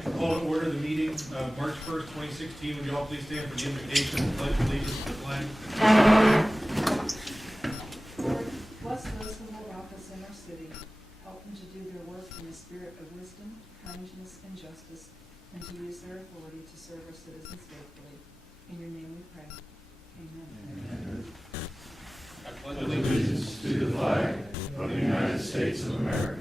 like to call to order the meeting of March 1st, 2016. Would you all please stand for the invocation and pledge allegiance to the flag? Lord, bless those who hold office in our city. Help them to do their work in a spirit of wisdom, kindness, and justice, and to use their authority to serve our citizens faithfully. In your name we pray. Amen. I pledge allegiance to the flag of the United States of America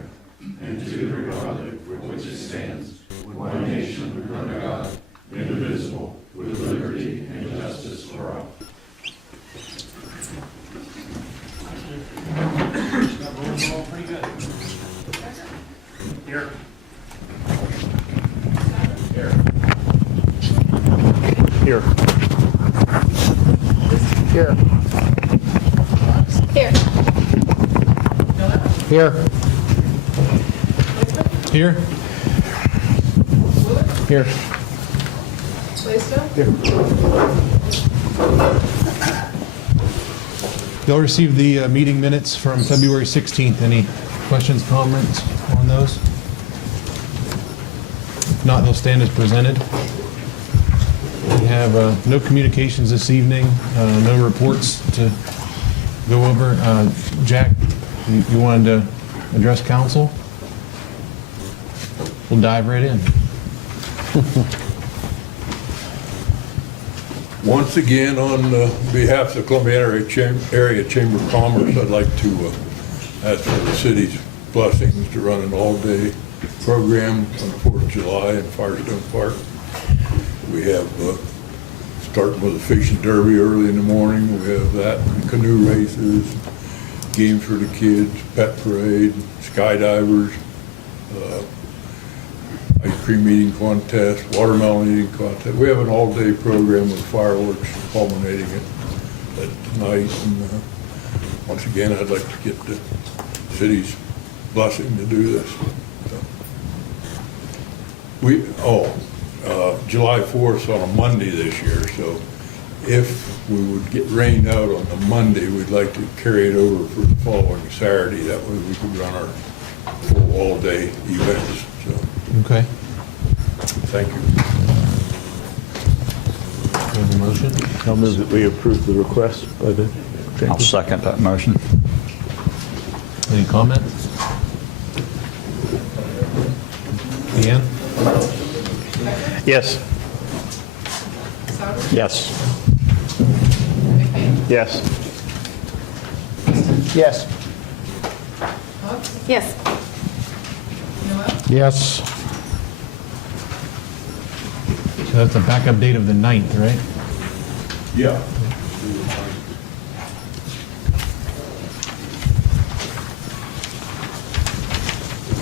and to the republic for which it stands, one nation under God, indivisible, with liberty and justice for all. Got rolling all pretty good. Here. Here. Here. Here. Here. Here. Here. Blaisdell? Y'all received the meeting minutes from February 16th. Any questions, comments on those? If not, they'll stand as presented. We have no communications this evening, no reports to go over. Jack, you wanted to address council? We'll dive right in. Once again, on behalf of the Columbiana Area Chamber of Commerce, I'd like to ask for the city's blessings to run an all-day program on the 4th of July in Firestone Park. We have, starting with a fishing derby early in the morning, we have that, canoe races, games for the kids, pet parade, skydivers, ice cream eating contest, watermelon eating contest. We have an all-day program with fireworks culminating at night. And once again, I'd like to get the city's blessing to do this. July 4th on a Monday this year, so if we would get rained out on the Monday, we'd like to carry it over for the following Saturday. That way we could run our full all-day events. So. Okay. Thank you. We have a motion? I'll move that we approve the request by the chamber. I'll second that motion. Any comment? Deanne? Yes. Sauter? Yes. McBain? Yes. Yes. Hobbs? Yes. Noel? Yes. So that's a backup date of the 9th, right? Yeah.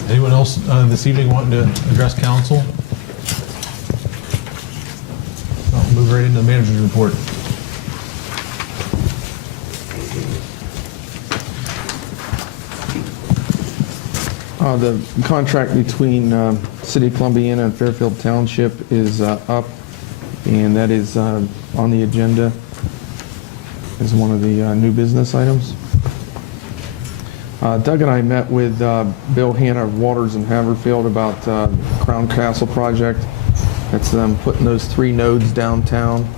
Anyone else this evening wanting to address council? I'll move right into the manager's report. The contract between City of Columbiana and Fairfield Township is up, and that is on the agenda as one of the new business items. Doug and I met with Bill Hanna of Waters and Haverfield about Crown Castle project. That's them putting those 3 nodes downtown.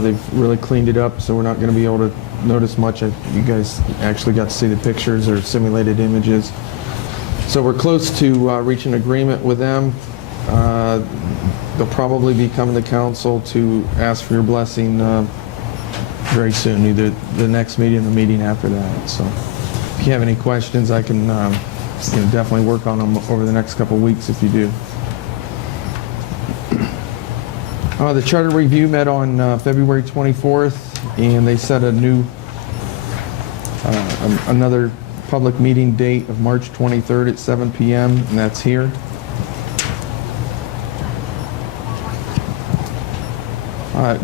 They've really cleaned it up, so we're not going to be able to notice much. You guys actually got to see the pictures or simulated images. So we're close to reaching an agreement with them. They'll probably be coming to council to ask for your blessing very soon, either the next meeting or the meeting after that. So if you have any questions, I can definitely work on them over the next couple of weeks if you do. The charter review met on February 24th, and they set a new, another public meeting date of March 23rd at 7 p.m., and that's here.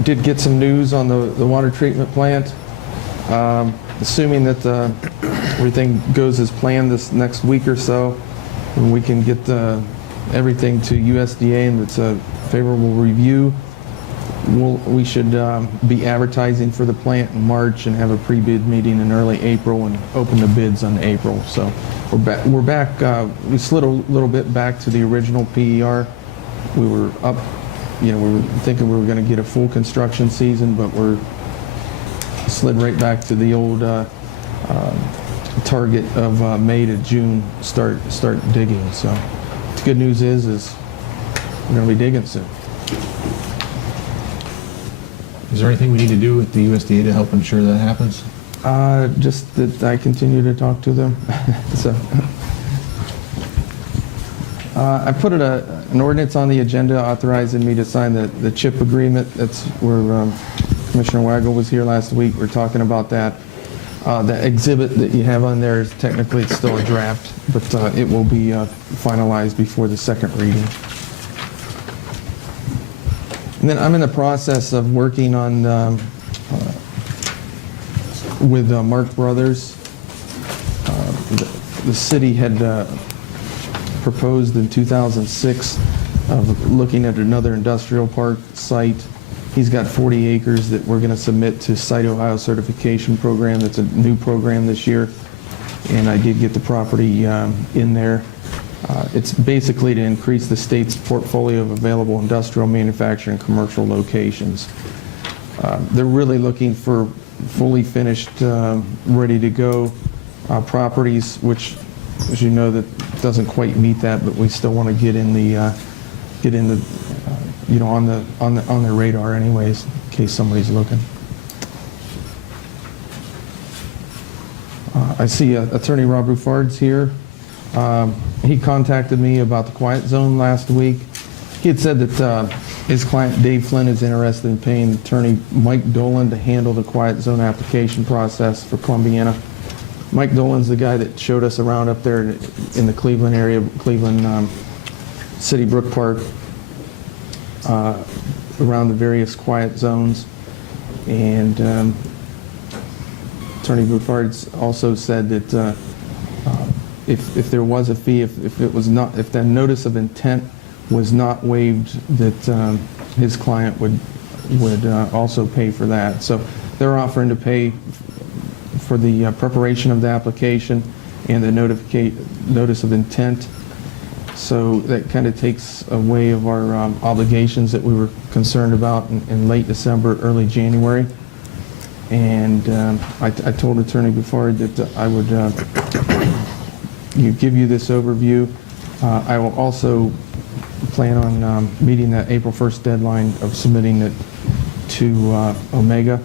Did get some news on the water treatment plant. Assuming that everything goes as planned this next week or so, and we can get everything to USDA and it's a favorable review, we should be advertising for the plant in March and have a pre-bid meeting in early April and open the bids on April. So we're back. We slid a little bit back to the original PER we were up, we were thinking we were going to get a full construction season, but we're slid right back to the old target of May to June start digging. So the good news is we're going to be digging soon. Is there anything we need to do with the USDA to help ensure that happens? Just that I continue to talk to them. So I put an ordinance on the agenda authorizing me to sign the CHIP agreement. That's where Commissioner Waggle was here last week. We're talking about that. The exhibit that you have on there is technically it's still a draft, but it will be finalized before the second reading. And then I'm in the process of working on with Mark Brothers. The city had proposed in 2006 of looking at another industrial park site. He's got 40 acres that we're going to submit to Site Ohio certification program. That's a new program this year, and I did get the property in there. It's basically to increase the state's portfolio of available industrial, manufacturing, and commercial locations. They're really looking for fully finished, ready to go properties, which, as you know, that doesn't quite meet that, but we still want to get in the on their radar anyways, in case somebody's looking. I see Attorney Rob Ruffard's here. He contacted me about the quiet zone last week. He had said that his client Dave Flynn is interested in paying attorney Mike Dolan to handle the quiet zone application process for Columbiana. Mike Dolan's the guy that showed us around up there in the Cleveland area, Cleveland City Brook Park, around the various quiet zones. And Attorney Ruffard also said that if there was a fee, if the notice of intent was not waived, that his client would also pay for that. So they're offering to pay for the preparation of the application and the notice of intent. So that kind of takes away of our obligations that we were concerned about in late December, early January. And I told Attorney Ruffard that I would give you this overview. I will also plan on meeting that April 1st deadline of submitting it to Omega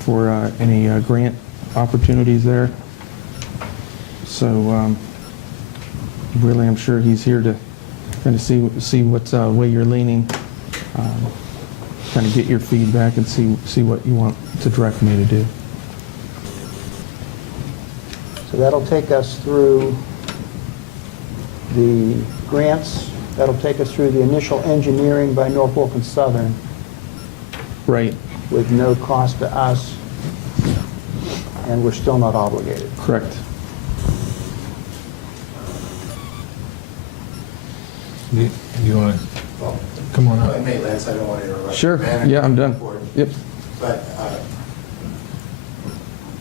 for any grant opportunities there. So really, I'm sure he's here to kind of see what way you're leaning, kind of get your feedback and see what you want to direct me to do. So that'll take us through the grants. That'll take us through the initial engineering by Norfolk and Southern Right. with no cost to us, and we're still not obligated. Correct. Do you want to come on If I up? may, Lance, I don't want to interrupt. Sure. Manager Yeah, I'm done. report, Yep. But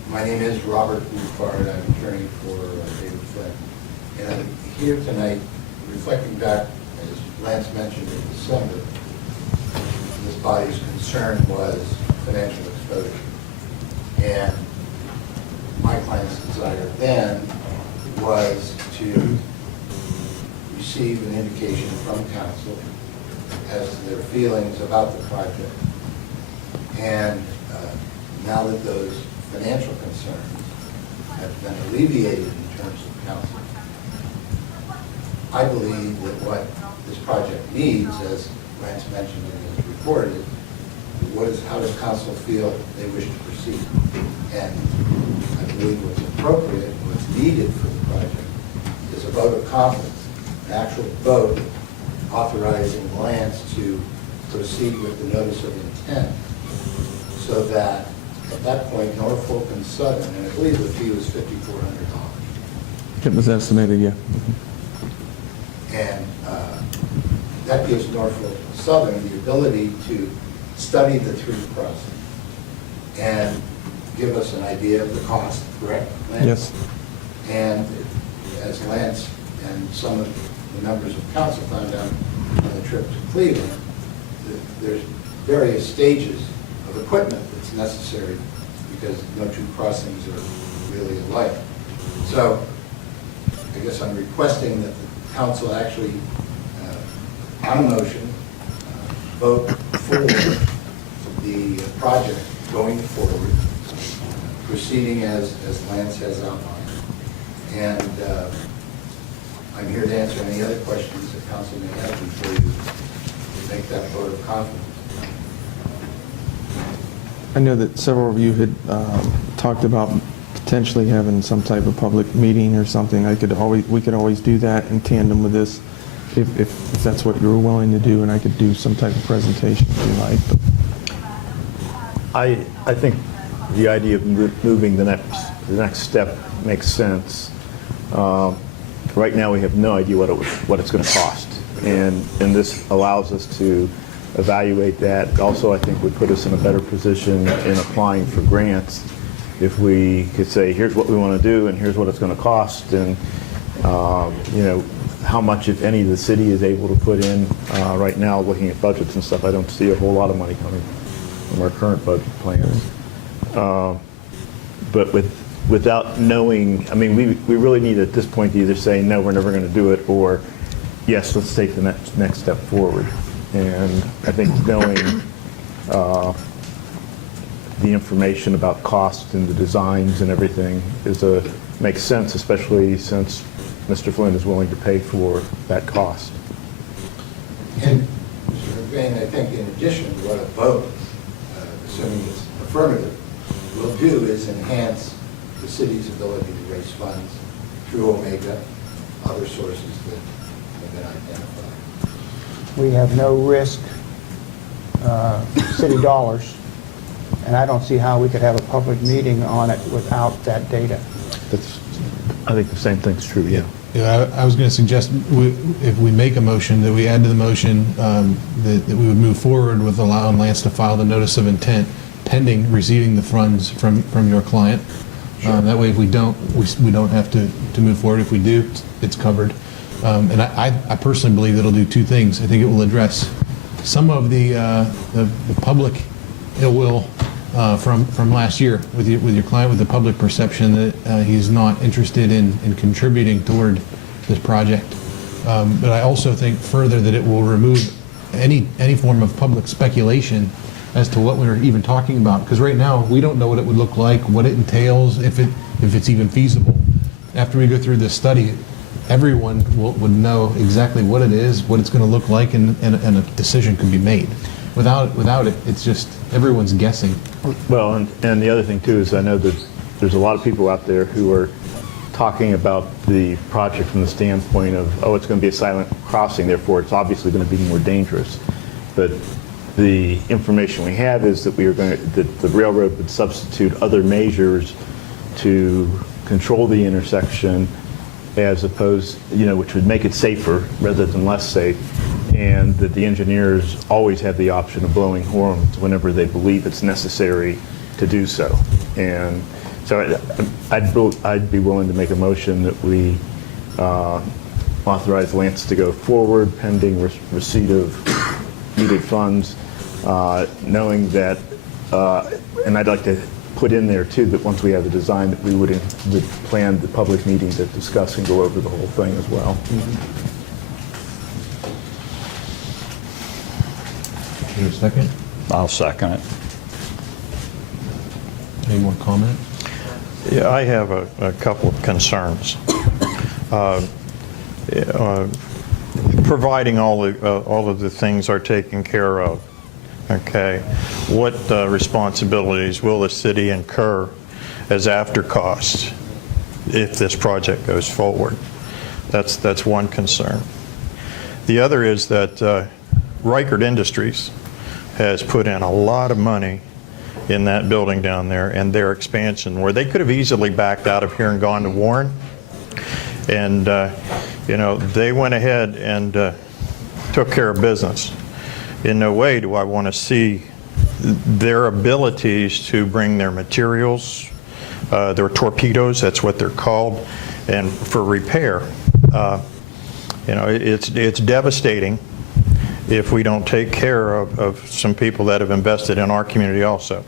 my name is Robert Ruffard. I'm attorney for David Flynn. And I'm here tonight reflecting back, as Lance mentioned in December, this body's concern was financial exposure. And my client's desire then was to receive an indication from council as to their feelings about the project. And now that those financial concerns have been alleviated in terms of council, I believe that what this project needs, as Lance mentioned in his report, is how does council feel they wish to proceed? And I believe what's appropriate, what's needed for the project is a vote of confidence, an actual vote authorizing Lance to proceed with the notice of intent, so that at that point, Norfolk and Southern, and I believe the fee was $5,400. It was estimated, yeah. And that gives Norfolk Southern the ability to study the tree crossing and give us an idea of the cost, correct, Lance? Yes. And as Lance and some of the members of council found out, on the trip to Cleveland, there's various stages of equipment that's necessary because no two crossings are really alike. So I guess I'm requesting that the council actually, on a motion, vote for the project going forward, proceeding as Lance has outlined. And I'm here to answer any other questions that council may have before you make that vote of confidence. I know that several of you had talked about potentially having some type of public meeting or something. We could always do that in tandem with this, if that's what you were willing to do, and I could do some type of presentation if you like. But I think the idea of moving the next step makes sense. Right now, we have no idea what it's going to cost, and this allows us to evaluate that. Also, I think would put us in a better position in applying for grants if we could say, here's what we want to do, and here's what it's going to cost, and you know, how much, if any, the city is able to put in. Right now, looking at budgets and stuff, I don't see a whole lot of money coming from our current budget plans. But without knowing, I mean, we really need at this point to either say, no, we're never going to do it, or yes, let's take the next step forward. And I think knowing the information about cost and the designs and everything makes sense, especially since Mr. Flynn is willing to pay for that cost. And Mr. McVeigh, I think in addition, what a vote, assuming it's affirmative, will do is enhance the city's ability to raise funds through Omega, other sources that have been identified. We have no risk city dollars, and I don't see how we could have a public meeting on it without that data. I think the same thing's true, yeah. Yeah, I was going to suggest if we make a motion, that we add to the motion that we would move forward with allowing Lance to file the notice of intent pending receiving the funds from your client. That way, if we don't, we don't have to move forward. If we do, it's covered. And I personally believe it'll do two things. I think it will address some of the public ill will from last year with your client, with the public perception that he's not interested in contributing toward this project. But I also think further that it will remove any form of public speculation as to what we're even talking about. Because right now, we don't know what it would look like, what it entails, if it's even feasible. After we go through this study, everyone would know exactly what it is, what it's going to look like, and a decision can be made. Without it, it's just everyone's guessing. Well, and the other thing too is I know that there's a lot of people out there who are talking about the project from the standpoint of, oh, it's going to be a silent crossing, therefore it's obviously going to be more dangerous. But the information we have is that that the railroad would substitute other measures to control the intersection, as opposed, which would make it safer rather than less safe, and that the engineers always have the option of blowing horns whenever they believe it's necessary to do so. And so I'd be willing to make a motion that we authorize Lance to go forward pending receipt of needed funds, knowing that, and I'd like to put in there too that once we have the design that we would plan the public meeting to discuss and go over the whole thing as well. Is there a second? I'll second it. Any more comment? Yeah, I have a couple of concerns. Providing all of the things are taken care of, okay, what responsibilities will the city incur as after costs if this project goes forward? That's one concern. The other is that Reichert Industries has put in a lot of money in that building down there and their expansion, where they could have easily backed out of here and gone to Warren. And, they went ahead and took care of business. In no way do I want to see their abilities to bring their materials, their torpedoes, that's what they're called, and for repair. It's devastating if we don't take care of some people that have invested in our community also.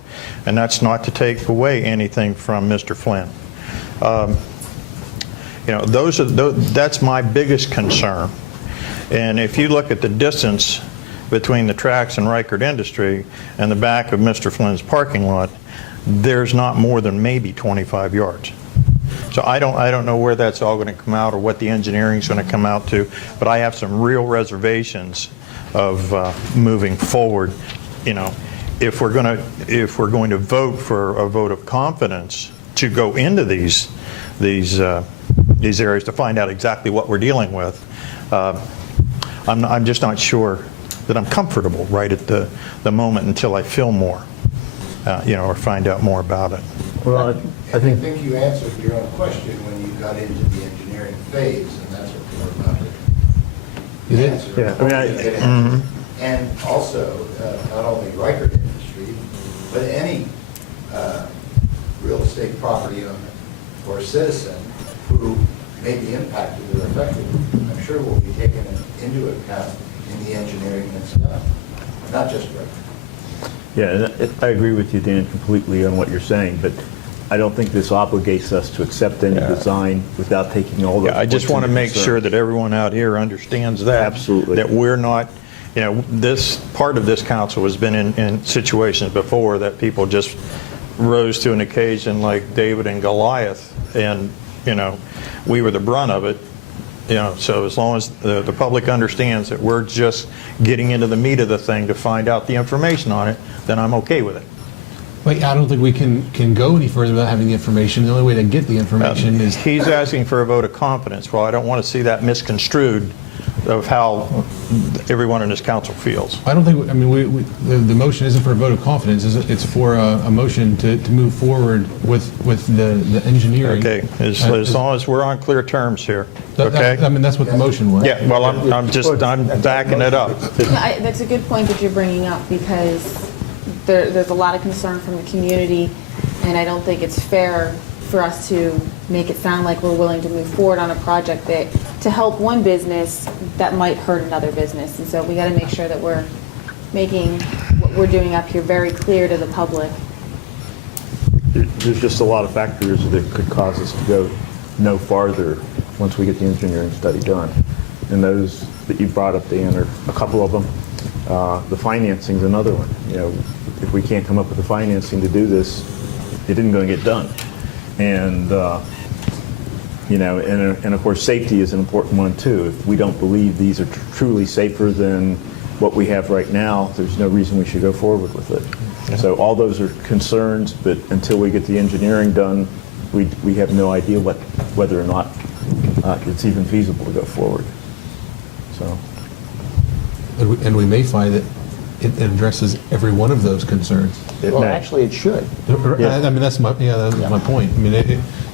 And that's not to take away anything from Mr. Flynn. You know, that's my biggest concern. And if you look at the distance between the tracks and Reichert Industry and the back of Mr. Flynn's parking lot, there's not more than maybe 25 yards. So I don't know where that's all going to come out or what the engineering's going to come out to, but I have some real reservations of moving forward. You know, if we're going to vote for a vote of confidence to go into these areas to find out exactly what we're dealing with, I'm just not sure that I'm comfortable right at the moment until I feel more, you know, or find out more about it. Well, I think, you answered your own question when you got into the engineering phase, and that's what we're about to You did? answer. Yeah, I mean, Get into. And also, not only Reichert Industry, but any real estate property owner or citizen who may be impacted or affected, I'm sure will be taken into account in the engineering that's done, not just Reichert. yeah, and I agree with you, Dan, completely on what you're saying, but I don't think this obligates us to accept any design without taking all those. Yeah, I just want to make concerns. sure that everyone out here understands that. Absolutely. That we're not, you know, this part of this council has been in situations before that people just rose to an occasion like David and Goliath, and, you know, we were the brunt of it. You know, so as long as the public understands that we're just getting into the meat of the thing to find out the information on it, then I'm okay with it. Wait, I don't think we can go any further without having the information. The only way to get the information is... He's asking for a vote of confidence. Well, I don't want to see that misconstrued of how everyone in this council feels. I don't think, I mean, the motion isn't for a vote of confidence. It's for a motion to move forward with the engineering. Okay, as long as we're on clear terms here, I okay? mean, that's what the motion was. Yeah, well, I'm backing it up. That's a good point that you're bringing up, because there's a lot of concern from the community, and I don't think it's fair for us to make it sound like we're willing to move forward on a project that, to help one business, that might hurt another business. And so we got to make sure that we're making what we're doing up here very clear to the public. There's just a lot of factors that could cause us to go no farther once we get the engineering study done. And those that you brought up, Dan, are a couple of them. The financing's another one. You know, if we can't come up with the financing to do this, it isn't going to get done. And you know, and of course, safety is an important one too. If we don't believe these are truly safer than what we have right now, there's no reason we should go forward with it. Yeah. So all those are concerns, but until we get the engineering done, we have no idea whether or not it's even feasible to go forward. So. And we may find that it addresses every one of those concerns. Well, actually, it should. I mean, that's my point. I mean,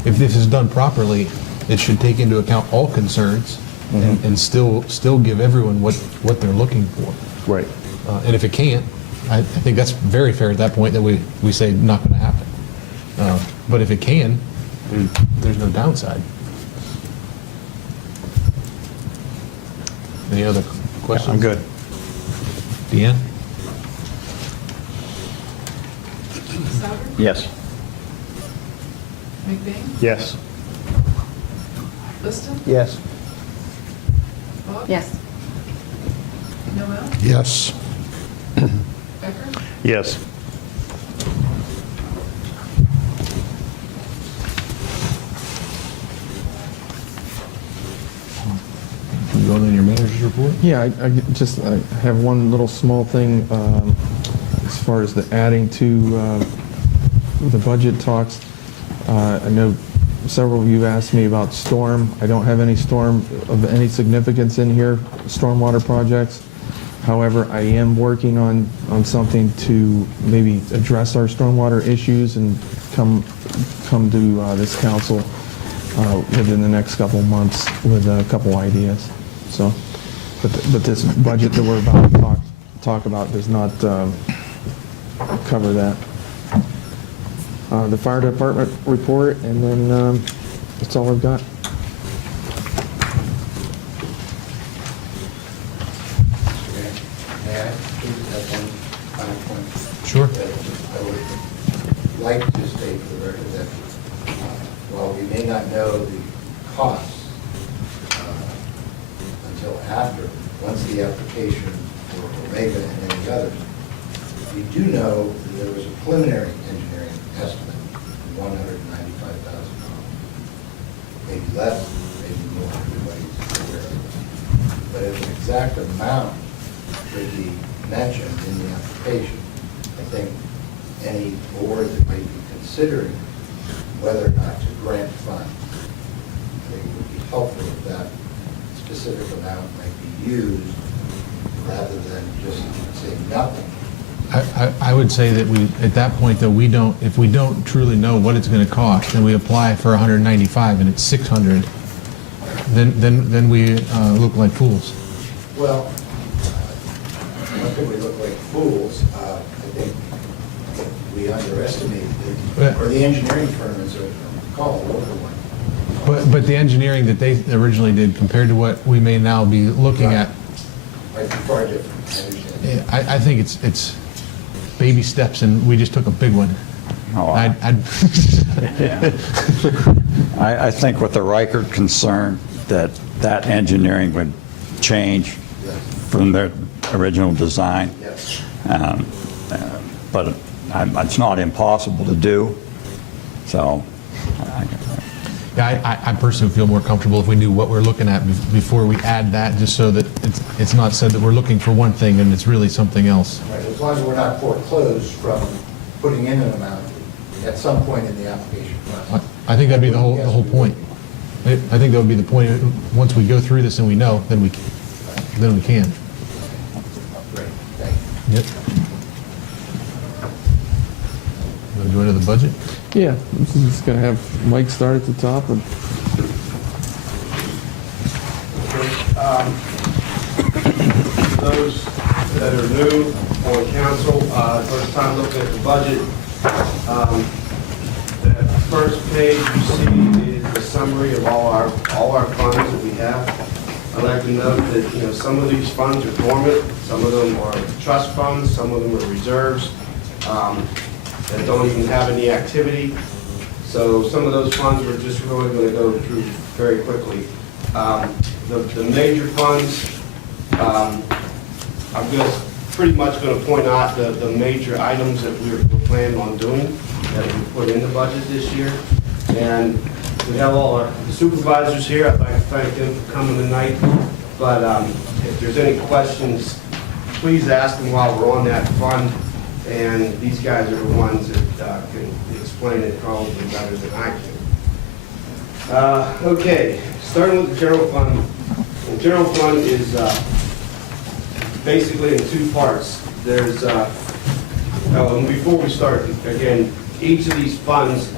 if this is done properly, it should take into account all concerns and still give everyone what they're looking for. Right. And if it can't, I think that's very fair at that point that we say not going to happen. But if it can, there's no downside. Any other questions? I'm good. Deanne? Souter, Yes. McBain, Yes. Liston, Yes. Boggs? Yes. Noel, Yes. Becker, Yes. Can you go on your manager's report? Yeah, I have one little small thing as far as the adding to the budget talks. I know several of you asked me about storm. I don't have any storm of any significance in here, stormwater projects. However, I am working on something to maybe address our stormwater issues and come to this council within the next couple of months with a couple ideas. So, but this budget that we're about to talk about does not cover that. The fire department report, and then that's all I've got. May I please have one final point? Sure. That I would like to state for the record that while we may not know the costs until after, once the application for Omega and any others, we do know that there was a preliminary engineering estimate of $195,000. Maybe less, maybe more, everybody's aware of it. But if an exact amount should be mentioned in the application, I think any board that might be considering whether or not to grant funds, I think it would be helpful if that specific amount might be used rather than just say nothing. I would say that we, at that point though, if we don't truly know what it's going to cost, and we apply for 195 and it's 600, then we look like fools. Well, I don't think we look like fools. I think we underestimate or the engineering firm is called a local one. But the engineering that they originally did compared to what we may now be looking at, Might be far different, I understand. I think it's baby steps, and we just took a big one. Oh, I think with the Reichert concern that engineering would change from their original design. Yes. But it's not impossible to do, so. Yeah, I personally feel more comfortable if we knew what we're looking at before we add that, just so that it's not said that we're looking for one thing and it's really something else. Right, as long as we're not foreclosed from putting in an amount at some point in the application process. I think that'd be the whole point. I think that would be the point. Once we go through this and we know, then we can. Great, thank you. Yep. Want to go into the budget? Yeah, I'm just going to have Mike start at the top. And For those that are new on council, first time looking at the budget, the first page you see is a summary of all our funds that we have. I'd like to note that, some of these funds are dormant, some of them are trust funds, some of them are reserves that don't even have any activity. So some of those funds we're just really going to go through very quickly. The major funds, I'm just pretty much going to point out the major items that we're planning on doing that we put in the budget this year. And we have all our supervisors here. I'd like to thank them for coming tonight. But if there's any questions, please ask them while we're on that fund. And these guys are the ones that can explain it probably better than I can. Okay, starting with the general fund. The general fund is basically in two parts. There's, before we start, again, each of these funds,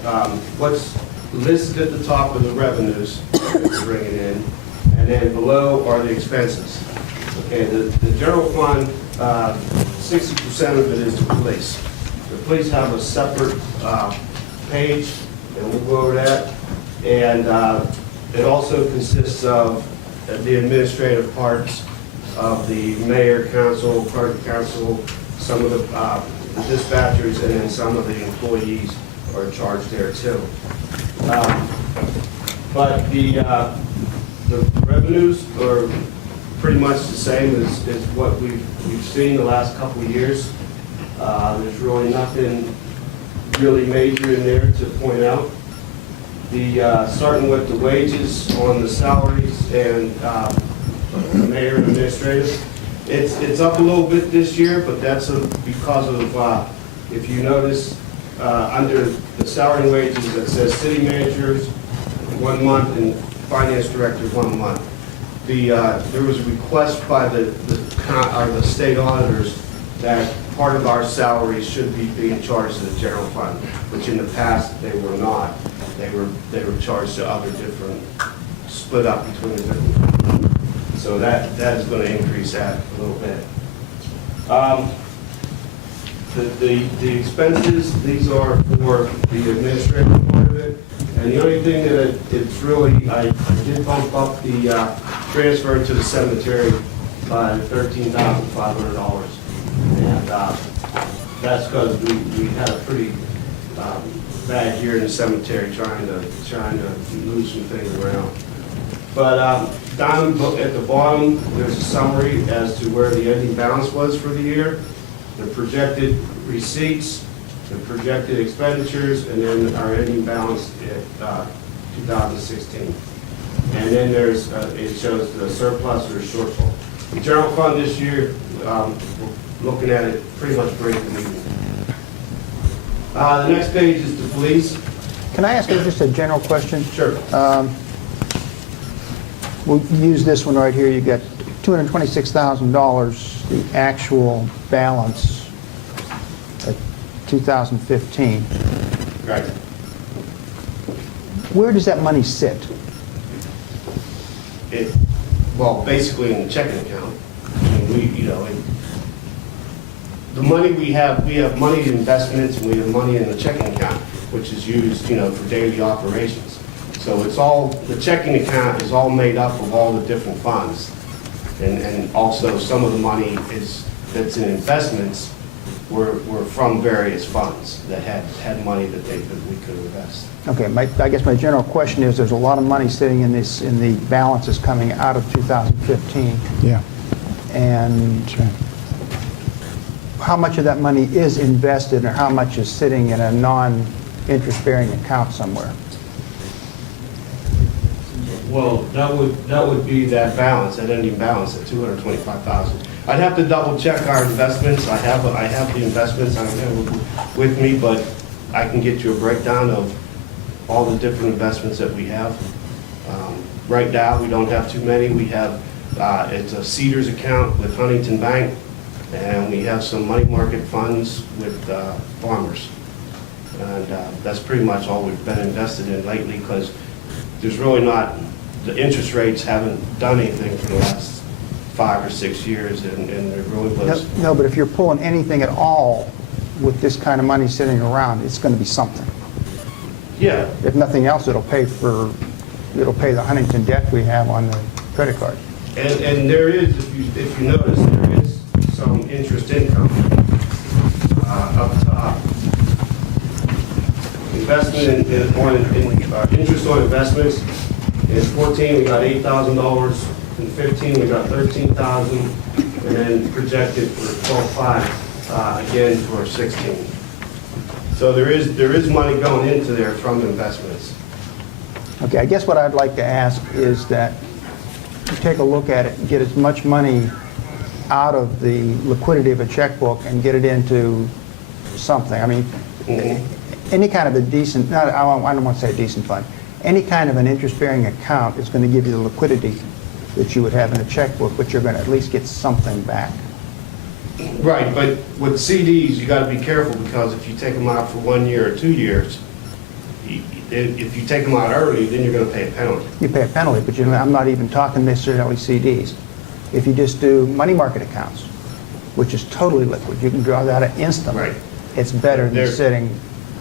what's listed at the top are the revenues that we're bringing in, and then below are the expenses. Okay, the general fund, 60% of it is the police. The police have a separate page, and we'll go over that. And it also consists of the administrative parts of the mayor, council, party council, some of the dispatchers, and then some of the employees are charged there too. But the revenues are pretty much the same as what we've seen the last couple of years. There's really nothing really major in there to point out. Starting with the wages on the salaries and the mayor and administrative, it's up a little bit this year, but that's because of, if you notice, under the salary and wages, it says city managers 1 month and finance director 1 month. There was a request by the state auditors that part of our salaries should be being charged to the general fund, which in the past they were not. They were charged to other different, split up between the different funds. So that is going to increase that a little bit. The expenses, these are for the administrative part of it. And the only thing that it's really, I did bump up the transfer to the cemetery by $13,500. And that's because we had a pretty bad year in the cemetery trying to move some things around. But down at the bottom, there's a summary as to where the ending balance was for the year, the projected receipts, the projected expenditures, and then our ending balance at 2016. And then there's, it shows the surplus or shortfall. The general fund this year, we're looking at it pretty much breaking even. The next page is the police. Can I ask you just a general question? Sure. We'll use this one right here. You got $226,000, the actual balance at 2015. Right. Where does that money sit? Well, basically in the checking account. I mean, the money we have money in investments and we have money in the checking account, which is used, for daily operations. So it's all, the checking account is all made up of all the different funds. And also some of the money that's in investments were from various funds that had money that we could invest. Okay, I guess my general question is, there's a lot of money sitting in the balances coming out of 2015. Yeah. And how much of that money is invested and how much is sitting in a non-interest-bearing account somewhere? Well, that would be that balance, that ending balance at $225,000. I'd have to double check our investments. I have the investments with me, but I can get you a breakdown of all the different investments that we have. Right now, we don't have too many. We have it's a Cedars account with Huntington Bank, and we have some money market funds with Farmers. And that's pretty much all we've been invested in lately, because there's really not, the interest rates haven't done anything for the last 5 or 6 years, and there really was. No, but if you're pulling anything at all with this kind of money sitting around, it's going to be something. Yeah. If nothing else, it'll pay the Huntington debt we have on the credit card. And there is, if you notice, there is some interest income up top. Investment interest on investments. In 14, we got $8,000. In 15, we got $13,000, and then projected for 12.5 again for 16. So there is money going into there from investments. Okay, I guess what I'd like to ask is that you take a look at it and get as much money out of the liquidity of a checkbook and get it into something. I mean, any kind of a decent, I don't want to say a decent fund, any kind of an interest-bearing account is going to give you the liquidity that you would have in a checkbook, but you're going to at least get something back. Right, but with CDs, you got to be careful, because if you take them out for 1 year or 2 years, if you take them out early, then you're going to pay a penalty. You pay a penalty, but I'm not even talking necessarily CDs. If you just do money market accounts, which is totally liquid, you can draw that instantly. Right. It's better than sitting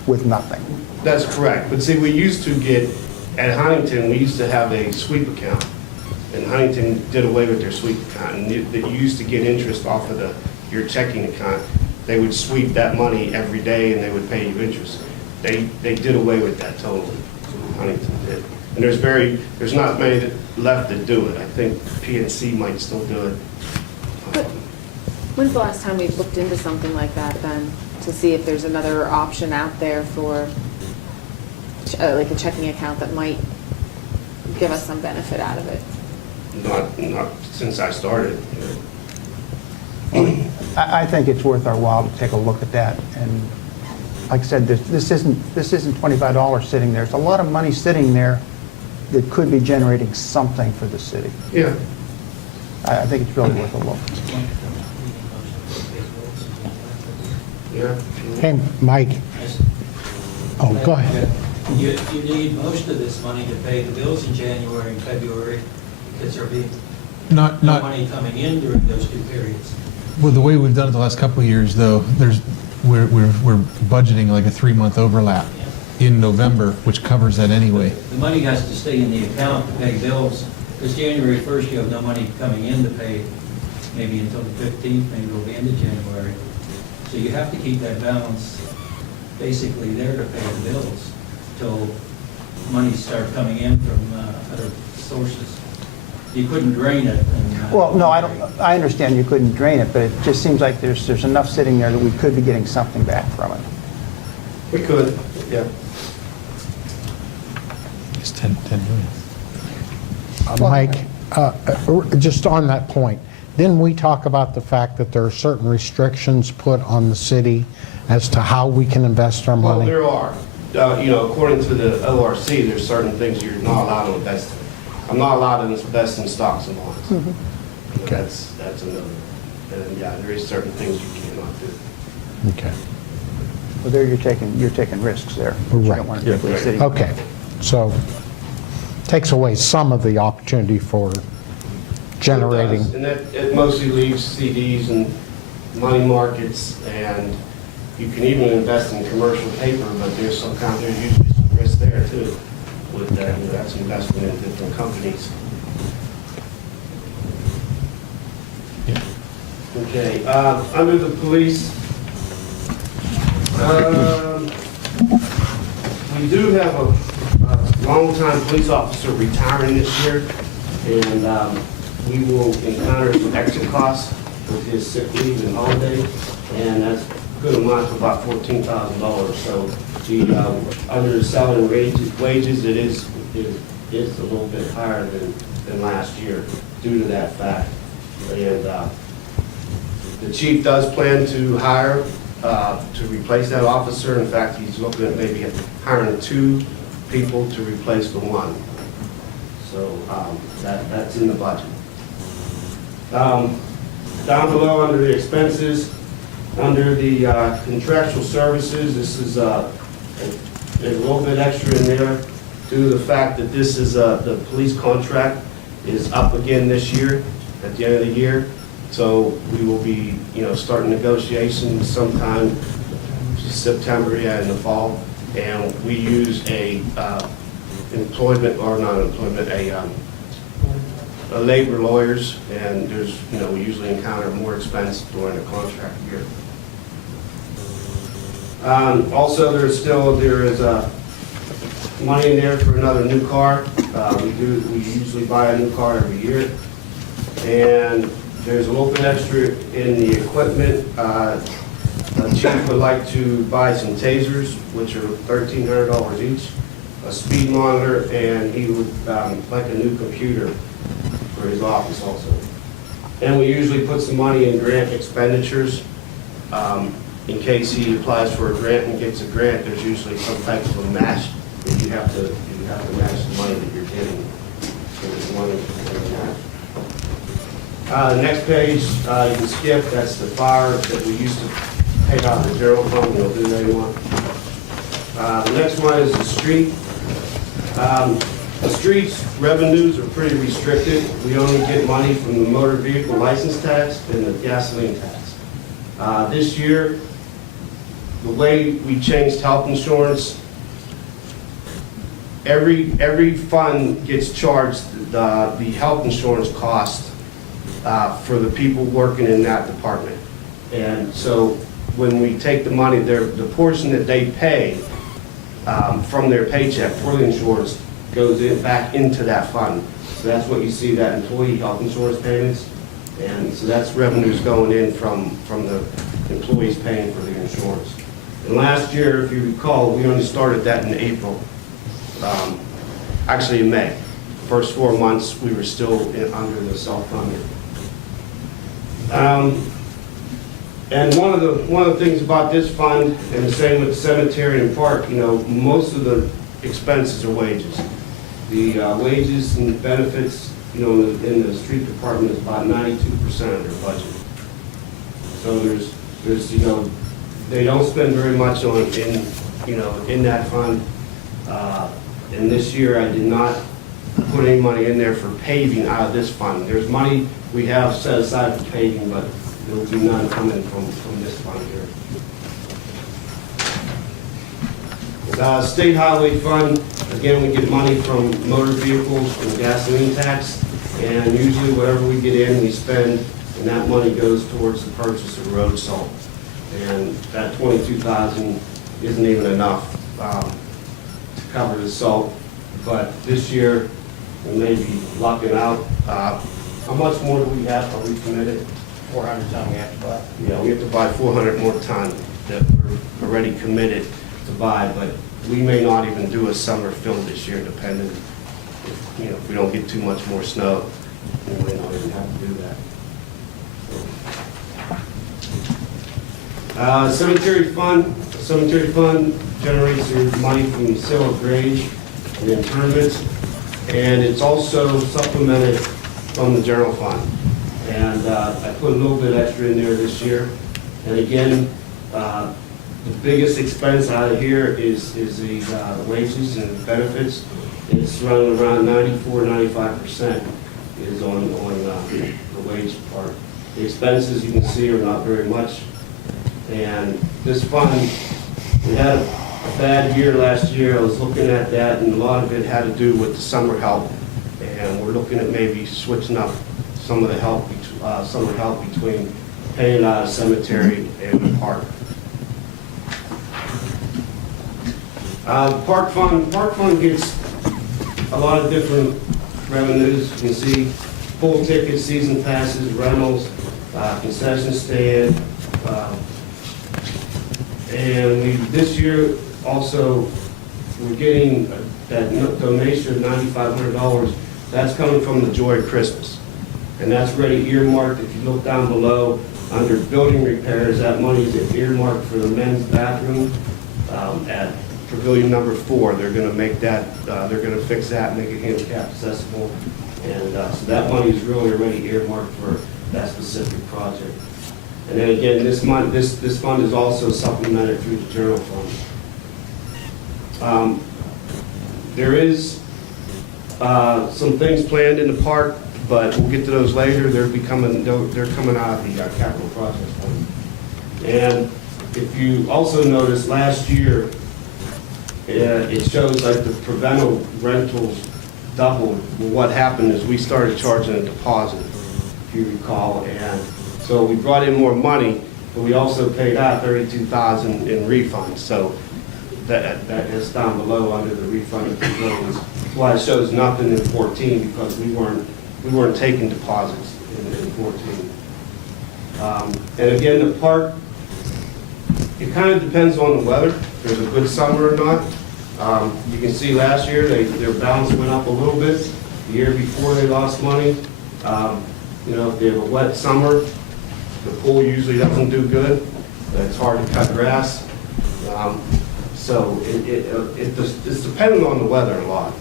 with nothing. That's correct. But see, we used to get, at Huntington, we used to have a sweep account. And Huntington did away with their sweep account. And you used to get interest off of your checking account. They would sweep that money every day and they would pay you interest. They did away with that totally. Huntington did. And there's not many left that do it. I think PNC might still do it. When's the last time we looked into something like that then, to see if there's another option out there for like a checking account that might give us some benefit out of it? Not since I started. I think it's worth our while to take a look at that. And like I said, this isn't $25 sitting there. There's a lot of money sitting there that could be generating something for the city. Yeah. I think it's really worth a look. Yeah. Hey, Mike. Oh, go ahead. You need most of this money to pay the bills in January and February, because there'll be no money coming in during those 2 periods. Well, the way we've done it the last couple of years, though, we're budgeting like a 3-month overlap in November, which covers that anyway. The money has to stay in the account to pay bills, because January 1st you have no money coming in to pay maybe until the 15th, maybe it'll be into January. So you have to keep that balance basically there to pay the bills till money start coming in from other sources. You couldn't drain it. Well, no, I understand you couldn't drain it, but it just seems like there's enough sitting there that we could be getting something back from it. We could, yeah. It's 10 million. Mike, just on that point, didn't we talk about the fact that there are certain restrictions put on the city as to how we can invest our Well, money? there are. According to the ORC, there's certain things you're not allowed to invest in. I'm not allowed to invest in stocks and bonds. Okay. That's another. And yeah, there is certain things you cannot do. Okay. Well, there you're taking risks there. which you Right. don't want to take with the city. Okay, so takes away some of the opportunity for generating. It does, and it mostly leaves CDs and money markets, and you can even invest in commercial paper, but there's usually some risk there too. With that, that's investment in different companies. Yeah. Okay, under the police, we do have a longtime police officer retiring this year, and we will encounter some extra costs with his sick leave and holiday, and that's a good amount to about $14,000. So under the salary and wages, it is a little bit higher than last year due to that fact. And the chief does plan to hire to replace that officer. In fact, he's looking at maybe hiring 2 people to replace the 1. So that's in the budget. Down below under the expenses, under the contractual services, this is there's a little bit extra in there due to the fact that this is the police contract is up again this year at the end of the year. So we will be, starting negotiations sometime September, in the fall, and we use a labor lawyers, and there's, we usually encounter more expense during the contract year. Also, there is money in there for another new car. We usually buy a new car every year, and there's a little bit extra in the equipment. The chief would like to buy some tasers, which are $1,300 each, a speed monitor, and he would like a new computer for his office also. And we usually put some money in grant expenditures. In case he applies for a grant and gets a grant, there's usually some type of a match. If you have to match the money that you're getting. So there's money in the match. The next page, you can skip, that's the fire that we used to pay out of the general fund, we'll do that anymore. The next one is the street. The streets revenues are pretty restricted. We only get money from the motor vehicle license tax and the gasoline tax. This year, the way we changed health insurance, every fund gets charged the health insurance cost for the people working in that department. And so when we take the money, the portion that they pay from their paycheck for the insurance goes back into that fund. So that's what you see, that employee health insurance payments. And so that's revenues going in from the employees paying for the insurance. And last year, if you recall, we only started that in April. Actually in May. First 4 months, we were still under the self-funding. And one of the things about this fund, and the same with the cemetery and park, most of the expenses are wages. The wages and benefits, in the street department is about 92% of their budget. So there's they don't spend very much in that fund. And this year I did not put any money in there for paving out of this fund. There's money we have set aside for paving, but there will be none coming from this fund here. State Highway Fund, again, we get money from motor vehicles and gasoline tax, and usually whatever we get in, we spend and that money goes towards the purchase of road salt. And that $22,000 isn't even enough to cover the salt, but this year, we may be lucking out. How much more do we have? Are we committed? 400 ton we have to buy. Yeah, we have to buy 400 more ton that we're already committed to buy, but we may not even do a summer fill this year, depending, if we don't get too much more snow, we may not even have to do that. Cemetery fund generates your money from the sale of graves and interments, and it's also supplemented from the general fund. And I put a little bit extra in there this year. And again, the biggest expense out of here is the wages and benefits. It's running around 94–95% is on the wage part. The expenses, you can see, are not very much. And this fund, we had a bad year last year. I was looking at that, and a lot of it had to do with the summer help. And we're looking at maybe switching up some of the help, summer help between paying out of cemetery and the park. Park fund gets a lot of different revenues. You can see pool tickets, season passes, rentals, concession stand, and this year also we're getting that donation of $9,500. That's coming from the Joy of Christmas, and that's already earmarked. If you look down below under building repairs, that money is earmarked for the men's bathroom at Pavilion number 4. They're going to make that, they're going to fix that, make it handicap accessible, and so that money is really already earmarked for that specific project. And then again, this fund is also supplemented through the general fund. There is some things planned in the park, but we'll get to those later. They're coming out of the capital projects fund. And if you also notice, last year it shows like the preventive rentals doubled. Well, what happened is we started charging a deposit, if you recall, and so we brought in more money, but we also paid out $32,000 in refunds. So that is down below under the refunded pavilions. That's why it shows nothing in 14, because we weren't taking deposits in 14. And again, the park, it kind of depends on the weather. If there's a good summer or not. You can see last year their balance went up a little bit. The year before they lost money. If they have a wet summer, the pool usually doesn't do good. It's hard to cut grass. So it's dependent on the weather a lot.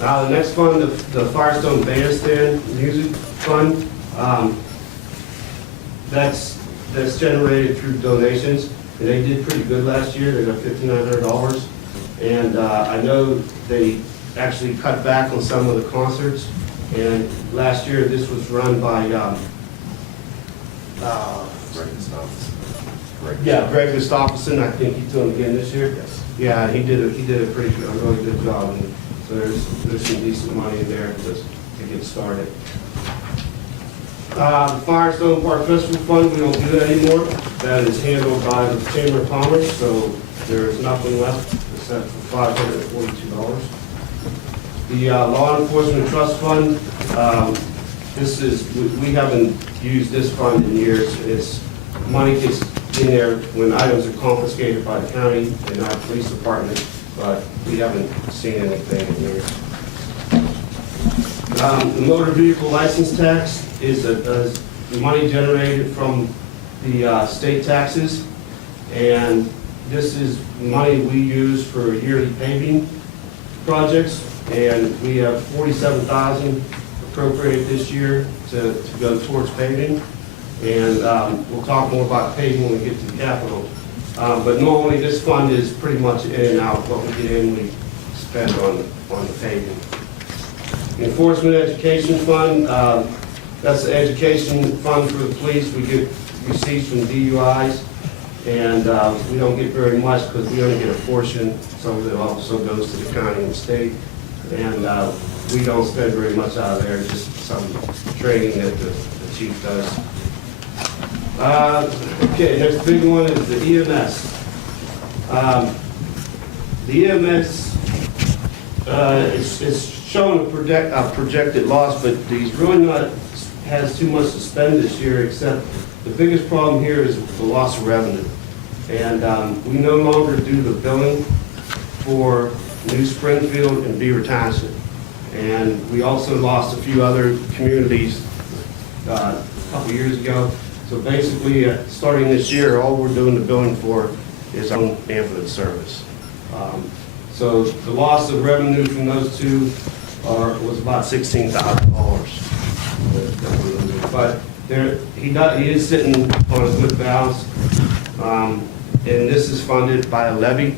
The next fund, the Firestone Bandstand Music Fund, that's generated through donations. And they did pretty good last year. They got $1,500. And I know they actually cut back on some of the concerts. And last year, this was run by Greg Gustafson. I think he's doing it again this year. Yes. Yeah, he did a really good job. And so there's some decent money in there to get started. The Firestone Park Festival Fund, we don't do that anymore. That is handled by the Chamber of Commerce, so there is nothing left except for $542. The Law Enforcement Trust Fund, we haven't used this fund in years. It's money gets in there when items are confiscated by the county and our police department, but we haven't seen anything in years. The motor vehicle license tax is money generated from the state taxes, and this is money we use for yearly paving projects, and we have $47,000 appropriated this year to go towards paving, and we'll talk more about paving when we get to the capital. But normally this fund is pretty much in and out. What we get in, we spend on the paving. The Enforcement Education Fund, that's the education fund for the police. We get receipts from DUIs, and we don't get very much because we only get a portion. Some of it also goes to the county and state. And we don't spend very much out of there, just some training that the chief does. Okay, next big one is the EMS. The EMS is showing a projected loss, but he's really not, has too much to spend this year, except the biggest problem here is the loss of revenue. And we no longer do the billing for New Springfield and Beaver Township. And we also lost a few other communities a couple years ago. So basically, starting this year, all we're doing the billing for is our own ambulance service. So the loss of revenue from those two was about $16,000. But he is sitting on a good balance. And this is funded by a levy.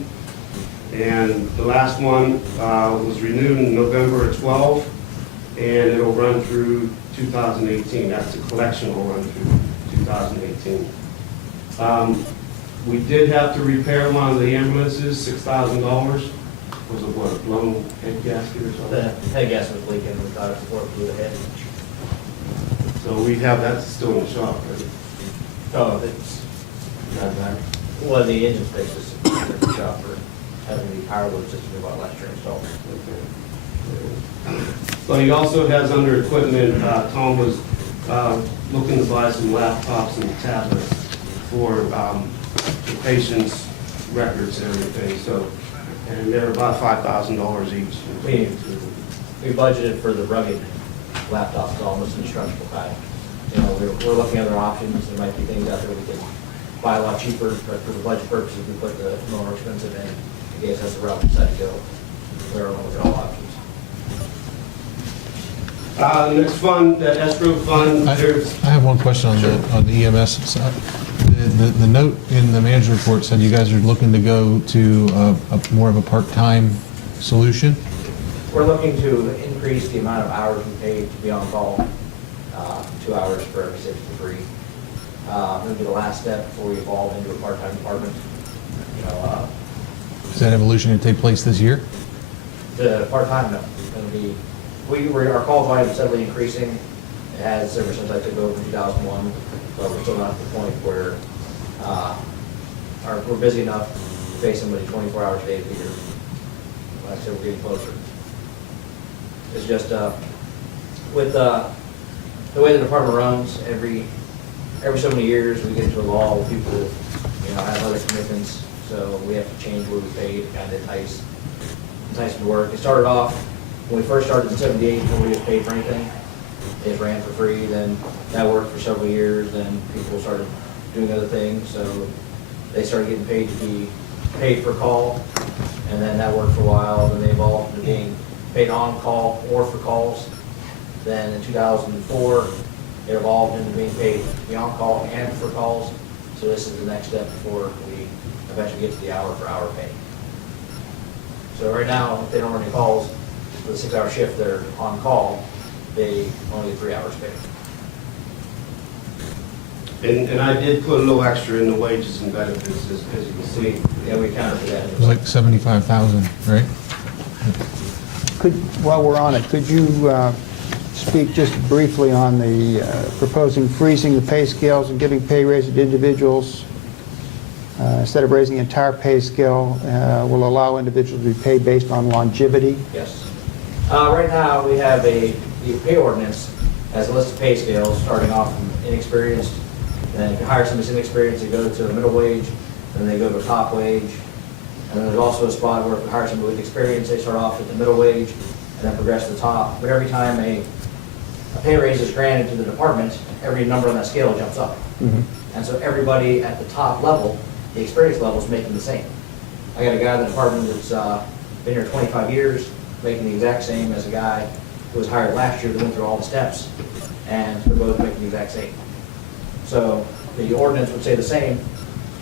And the last one was renewed in November of 12, and it'll run through 2018. That's the collection will run through 2018. We did have to repair one of the ambulances, $6,000. Was it what, a blown head gasket or something? The head gasket was leaking, we thought it blew the head. So we have that still in the shop, right? Oh, it's, well, the engine space is in the shop for having the power load system we bought last year installed. But he also has under equipment, Tom was looking to buy some laptops and tablets for the patient's records and everything, so, and they're about $5,000 each. We budgeted for the rugged laptops, almost instructional kind. You know, we're looking at other options. There might be things out there we can buy a lot cheaper, but for the budget purposes, we put the more expensive in. I guess that's the route we decided to go. We're looking at all options. The next fund, the escrow fund, there's, I have one question on the EMS side. The note in the manager report said you guys are looking to go to more of a part-time solution. We're looking to increase the amount of hours we pay to be on call, 2 hours for every 6 to 3. It'll be the last step before we evolve into a part-time department. You know, Is that evolution going to take place this year? the part-time, no, it's going to be, our call volume is steadily increasing. It has ever since I took over in 2001, but we're still not at the point where we're busy enough to pay somebody 24 hours a day a year. Like I said, we're getting closer. It's just with the way the department runs, every so many years we get into a law where people, you know, have other commitments, so we have to change where we pay to kind of entice them to work. It started off when we first started in '78, nobody was paid for anything. They just ran for free. Then that worked for several years. Then people started doing other things, so they started getting paid to be paid per call, and then that worked for a while. Then they evolved to being paid on call or for calls. Then in 2004, it evolved into being paid to be on call and for calls. So this is the next step before we eventually get to the hour for hour pay. So right now, if they don't run any calls for the 6-hour shift, they're on call, they only get 3 hours paid. and I did put a little extra in the wages and benefits, as you can see. Yeah, we counted for that. It was like 75,000, right? While we're on it, could you speak just briefly on the proposing freezing the pay scales and giving pay raises to individuals instead of raising the entire pay scale will allow individuals to be paid based on longevity? Yes. Right now, we have the pay ordinance has a list of pay scales starting off from inexperienced. Then if you hire somebody who's inexperienced, they go to a middle wage, then they go to a top wage. And then there's also a spot where if you hire somebody with experience, they start off at the middle wage and then progress to the top. But every time a pay raise is granted to the department, every number on that scale jumps up. Mm-hmm. And so everybody at the top level, the experience level, is making the same. I got a guy in the department that's been here 25 years, making the exact same as a guy who was hired last year that went through all the steps, and they're both making the exact same. So the ordinance would say the same,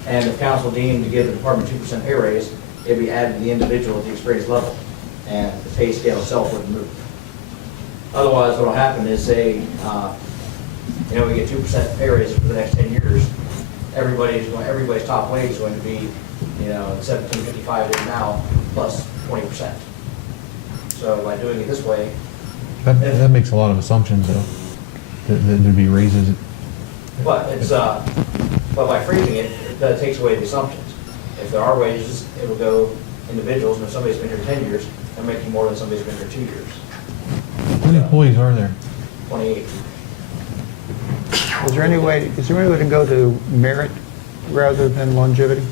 and if council deemed to give the department 2% pay raise, it'd be added to the individual at the experience level, and the pay scale itself wouldn't move. Otherwise, what will happen is, say, we get 2% pay raises for the next 10 years, everybody's top wage is going to be, $17.55 it is now, plus 20%. So by doing it this way, That makes a lot of assumptions, though, that there'd be raises. But it's, but by freezing it, that takes away the assumptions. If there are wages, it will go individuals, and if somebody's been here 10 years, they're making more than somebody's been here 2 years. How many employees are there? 28. Is there any way to go to merit rather than longevity?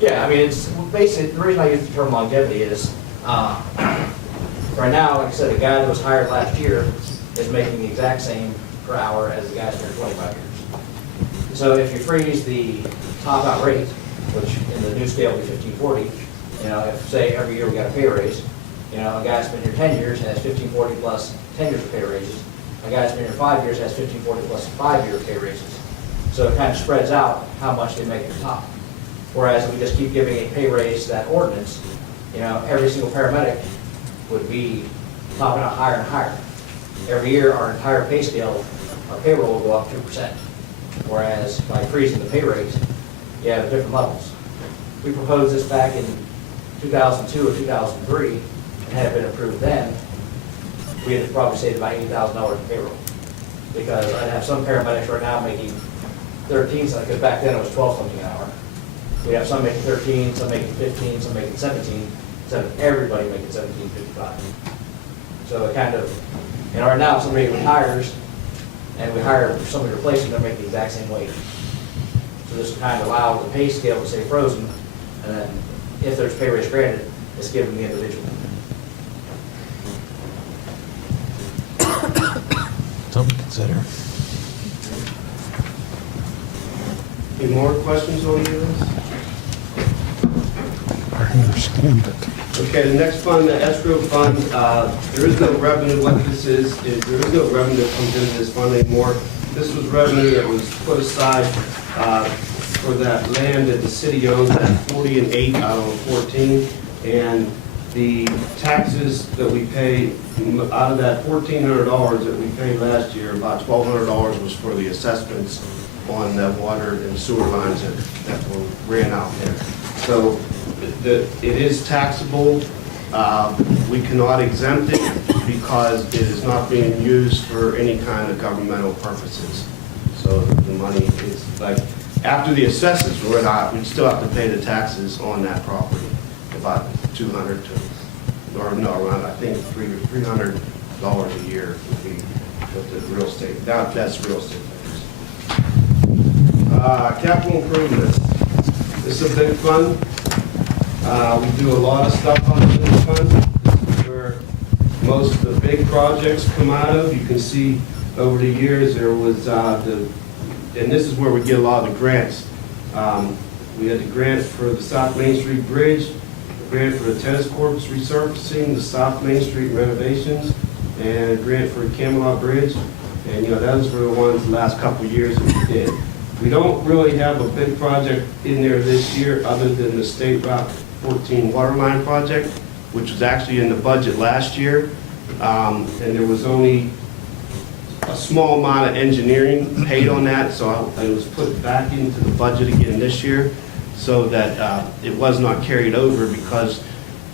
Yeah, I mean, it's basically, the reason I use the term longevity is, right now, like I said, the guy that was hired last year is making the exact same per hour as the guy that's been here 25 years. So if you freeze the top out rate, which in the new scale will be 1540, you know, if say every year we got a pay raise, you know, a guy that's been here 10 years has 1540 plus 10 years of pay raises. A guy that's been here 5 years has 1540 plus 5-year pay raises. So it kind of spreads out how much they make at the top. Whereas if we just keep giving a pay raise to that ordinance, you know, every single paramedic would be topping out higher and higher. Every year, our entire pay scale, our payroll will go up 2%. Whereas by freezing the pay rates, you have different levels. We proposed this back in 2002 or 2003, and had it been approved then, we'd have probably saved about $80,000 in payroll. Because I'd have some paramedics right now making 13, because back then it was 12 something an hour. We have some making 13, some making 15, some making 17, instead of everybody making 17.55. So it kind of, you know, right now if somebody retires and we hire somebody to replace them, they're making the exact same wage. So this kind of allows the pay scale to stay frozen, and then if there's pay raise granted, it's given the individual. Something to consider. Any more questions on any of this? I understand it. Okay, the next fund, the escrow fund, there is no revenue. What this is there is no revenue that comes into this fund anymore. This was revenue that was put aside for that land that the city owns at 40 and 8 out of 14. And the taxes that we pay, out of that $1,400 that we paid last year, about $1,200 was for the assessments on the water and sewer lines that ran out there. So it is taxable. We cannot exempt it because it is not being used for any kind of governmental purposes. So the money is like, after the assessments, we'd still have to pay the taxes on that property, about $200 to, or no, around I think $300 a year would be with the real estate. That's real estate tax. Capital improvements. This is a big fund. We do a lot of stuff on this fund. This is where most of the big projects come out of. You can see over the years there was and this is where we get a lot of the grants. We had the grant for the South Main Street Bridge, the grant for the tennis courts resurfacing, the South Main Street renovations, and a grant for the Camelot Bridge. And you know, those were the ones the last couple of years that we did. We don't really have a big project in there this year other than the State Route 14 waterline project, which was actually in the budget last year. And there was only a small amount of engineering paid on that, so it was put back into the budget again this year so that it was not carried over, because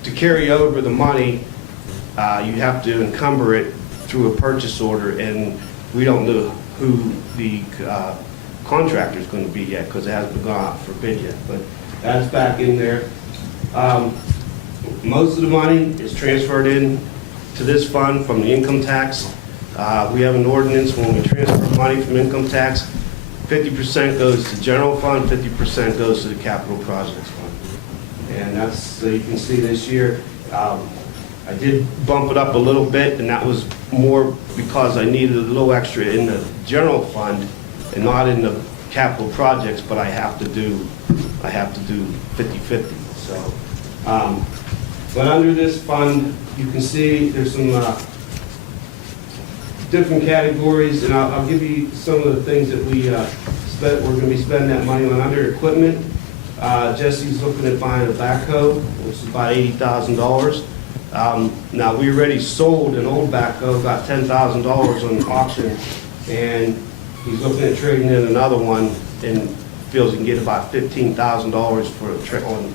to carry over the money, you have to encumber it through a purchase order, and we don't know who the contractor is going to be yet because it hasn't gone out for bid yet, but that's back in there. Most of the money is transferred in to this fund from the income tax. We have an ordinance when we transfer money from income tax, 50% goes to general fund, 50% goes to the capital projects fund. And that's, so you can see this year, I did bump it up a little bit, and that was more because I needed a little extra in the general fund and not in the capital projects, but I have to do 50-50. So, but under this fund, you can see there's some different categories, and I'll give you some of the things that we're going to be spending that money on. Under equipment, Jesse's looking at buying a backhoe, which is about $80,000. Now, we already sold an old backhoe, got $10,000 on auction, and he's looking at trading in another one and feels he can get about $15,000 for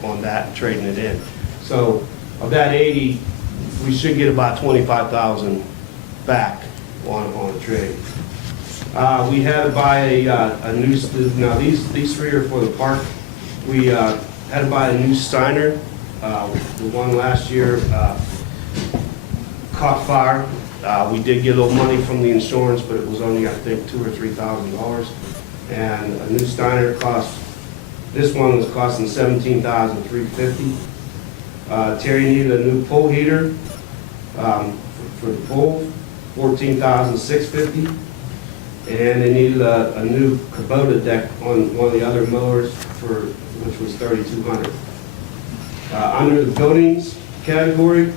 on that, trading it in. So of that 80, we should get about 25,000 back on the trade. We had to buy a new, now these three are for the park. We had to buy a new Steiner. The one last year caught fire. We did get a little money from the insurance, but it was only, I think, $2,000 or $3,000. And a new Steiner cost, this one was costing $17,350. Terry needed a new pool heater for the pool, $14,650. And they needed a new Kubota deck on one of the other mowers which was $3,200. Under the buildings category,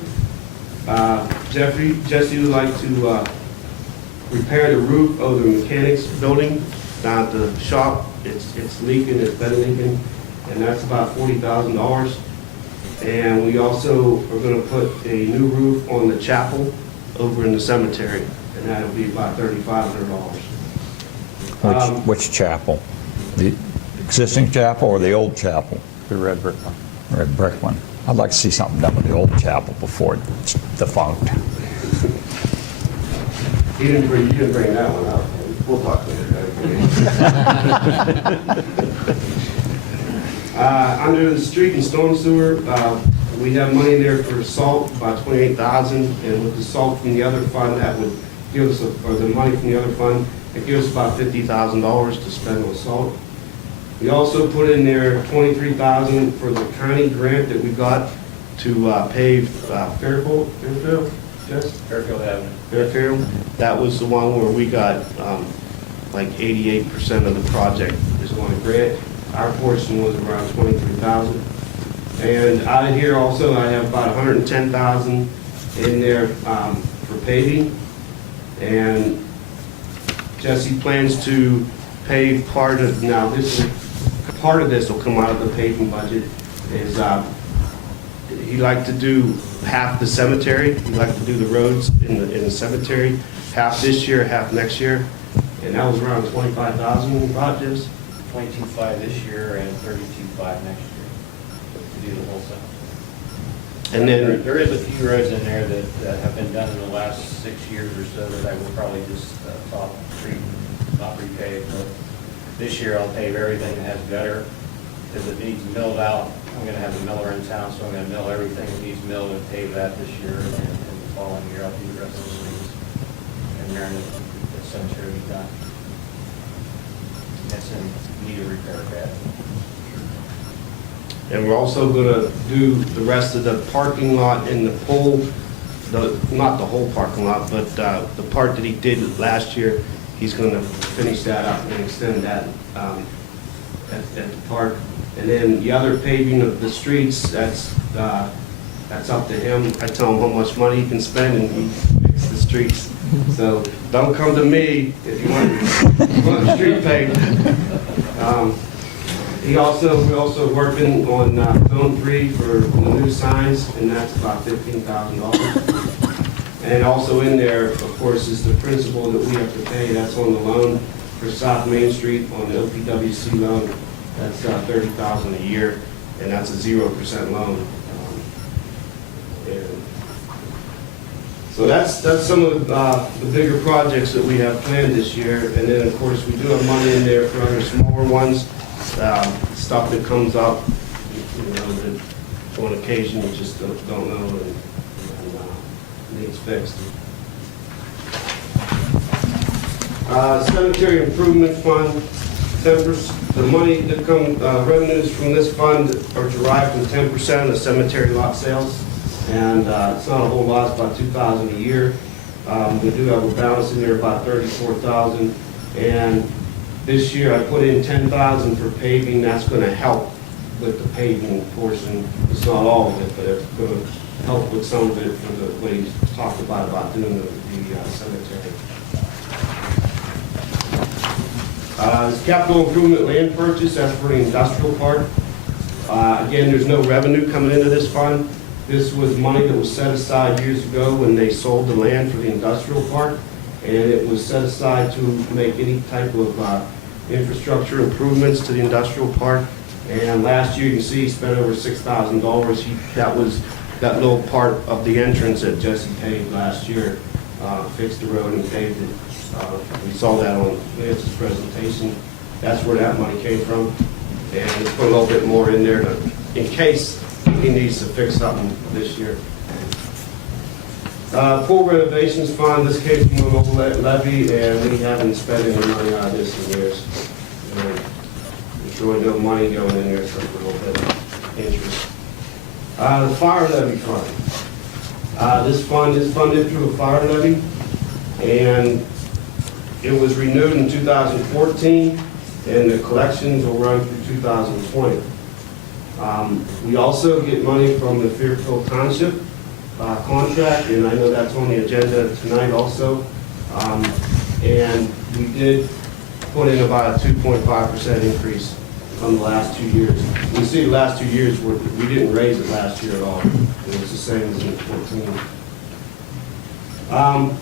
Jesse would like to repair the roof of the mechanics building down at the shop. It's leaking, it's been leaking, and that's about $40,000. And we also are going to put a new roof on the chapel over in the cemetery, and that'll be about $3,500. Which chapel? The existing chapel or the old chapel? The red brick one. Red brick one. I'd like to see something done with the old chapel before it's defunct. You didn't bring that one up. We'll talk later. Under the street and storm sewer, we have money there for salt, about $28,000, and with the salt from the other fund, that would give us, or the money from the other fund, it gives us about $50,000 to spend on salt. We also put in there $23,000 for the county grant that we got to pave Fairfield, yes? Fairfield Avenue. Fairfield. That was the one where we got like 88% of the project is on a grant. Our portion was around $23,000. And out of here also, I have about $110,000 in there for paving. And Jesse plans to pave part of, now this is, part of this will come out of the paving budget, is he'd like to do half the cemetery. He'd like to do the roads in the cemetery, half this year, half next year. And that was around $25,000 when we bought this. 22.5 this year and 32.5 next year to do the whole cemetery. And then There is a few roads in there that have been done in the last 6 years or so that I will probably just top treat, not repave. But this year I'll pave everything that has gutter because it needs milled out. I'm going to have a miller in town, so I'm going to mill everything that needs milled and pave that this year, and the following year I'll do the rest of the streets. And there in the cemetery will be done. That's in need of repair bad. And we're also gonna do the rest of the parking lot in the pool, not the whole parking lot, but the part that he did last year, he's gonna finish that up and extend that at the park. And then the other paving of the streets, that's up to him. I tell him how much money he can spend and he fixes the streets. So don't come to me if you want the street paved. We're also working on Zone 3 for the new signs, and that's about $15,000. And also in there, of course, is the principal that we have to pay. That's on the loan for South Main Street on the OPWC loan. That's $30,000 a year, and that's a 0% loan. And so that's some of the bigger projects that we have planned this year. And then, of course, we do have money in there for other smaller ones. Stuff that comes up, that on occasion you just don't know and needs fixed. Cemetery Improvement Fund, the money that revenues from this fund are derived from 10% of the cemetery lot sales, and it's not a whole lot, it's about $2,000 a year. We do have a balance in there about $34,000, and this year I put in $10,000 for paving. That's going to help with the paving portion. It's not all of it, but it's going to help with some of it for the what he's talked about doing the cemetery. Capital improvement land purchase, that's for the industrial park. Again, there's no revenue coming into this fund. This was money that was set aside years ago when they sold the land for the industrial park, and it was set aside to make any type of infrastructure improvements to the industrial park. And last year, you can see he spent over $6,000. That was that little part of the entrance that Jesse paved last year, fixed the road and paved it. We saw that on Lance's presentation. That's where that money came from. And let's put a little bit more in there in case he needs to fix something this year. Pool renovations fund, this came from a local levy, and we haven't spent any money on this in years. And there's really no money going in there except for a little bit of interest. The fire levy fund. This fund is funded through a fire levy, and it was renewed in 2014, and the collections will run through 2020. We also get money from the Fairfield Township contract, and I know that's on the agenda tonight also. And we did put in about a 2.5% increase from the last 2 years. You see the last 2 years, we didn't raise it last year at all. It was the same as in 14.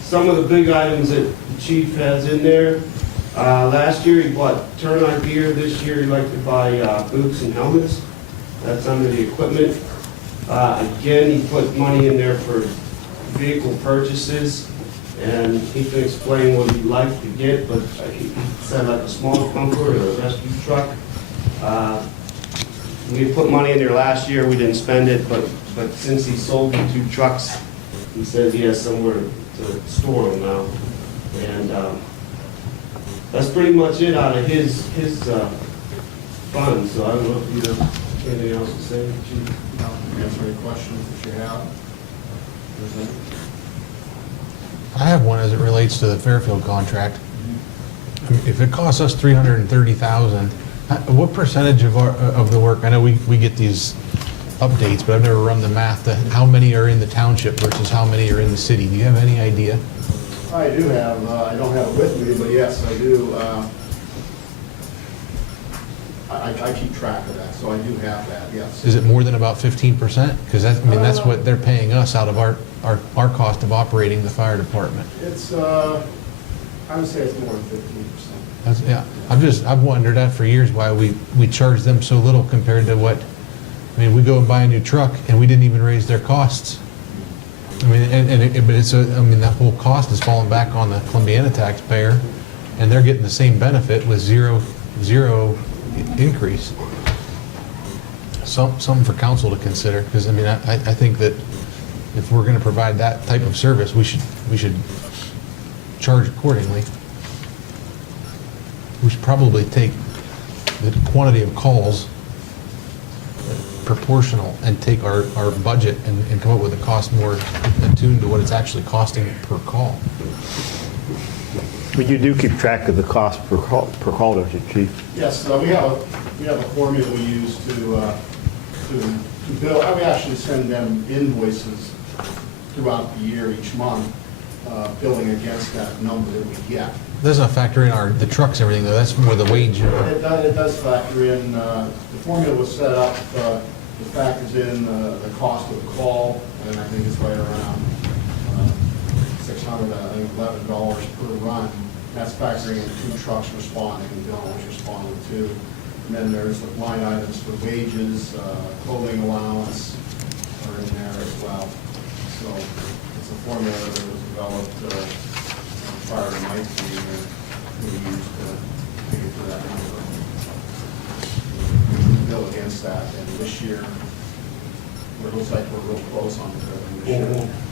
Some of the big items that the chief has in there, last year he bought turnout gear. This year he'd like to buy boots and helmets. That's under the equipment. Again, he put money in there for vehicle purchases, and he can explain what he'd like to get, but he said like a small pumper or a rescue truck. We put money in there last year, we didn't spend it, but since he sold the 2 trucks, he says he has somewhere to store them now. And that's pretty much it out of his fund, so I don't know if you have anything else to say, Chief. Answer any questions that you have. I have one as it relates to the Fairfield contract. I mean, if it costs us $330,000, what percentage of the work, I know we get these updates, but I've never run the math to how many are in the township versus how many are in the city. Do you have any idea? I do have, I don't have it with me, but yes, I do. I keep track of that, so I do have that, yes. Is it more than about 15%? Because that's what they're paying us out of our cost of operating the fire department. It's, I would say it's more than 15%. Yeah, I've wondered that for years, why we charge them so little compared to what, I mean, we go and buy a new truck and we didn't even raise their costs. I mean, but it's I mean, that whole cost is falling back on the Columbiana taxpayer, and they're getting the same benefit with zero increase. Something for council to consider, because I mean, I think that if we're going to provide that type of service, we should charge accordingly. We should probably take the quantity of calls proportional and take our budget and come up with a cost more attuned to what it's actually costing per call. But you do keep track of the cost per call, don't you, Chief? Yes, we have a formula we use to bill. We actually send them invoices throughout the year, each month, billing against that number that we get. It doesn't factor in the trucks and everything, though. That's more the wage. It does factor in. The formula was set up. It factors in the cost of the call, and I think it's right around $611 per run. That's factoring in 2 trucks responding and Dylan was responding to. And then there's the line items for wages, clothing allowance are in there as well. So it's a formula that was developed prior to Mike being there, we used to get to that number. We bill against that, and this year, it looks like we're real close on the billing this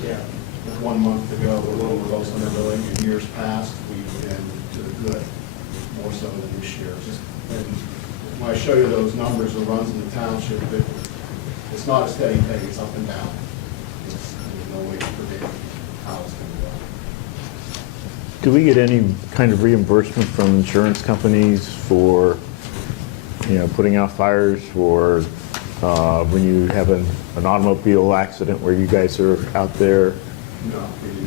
year. Yeah. With 1 month to go, we're a little close on the billing. In years past, we've been to the good, more so than this year. And when I show you those numbers, the runs in the township, it's not a steady thing, it's up and down. There's no way to predict how it's going to go. Do we get any kind of reimbursement from insurance companies for, putting out fires, or when you have an automobile accident where you guys are out there?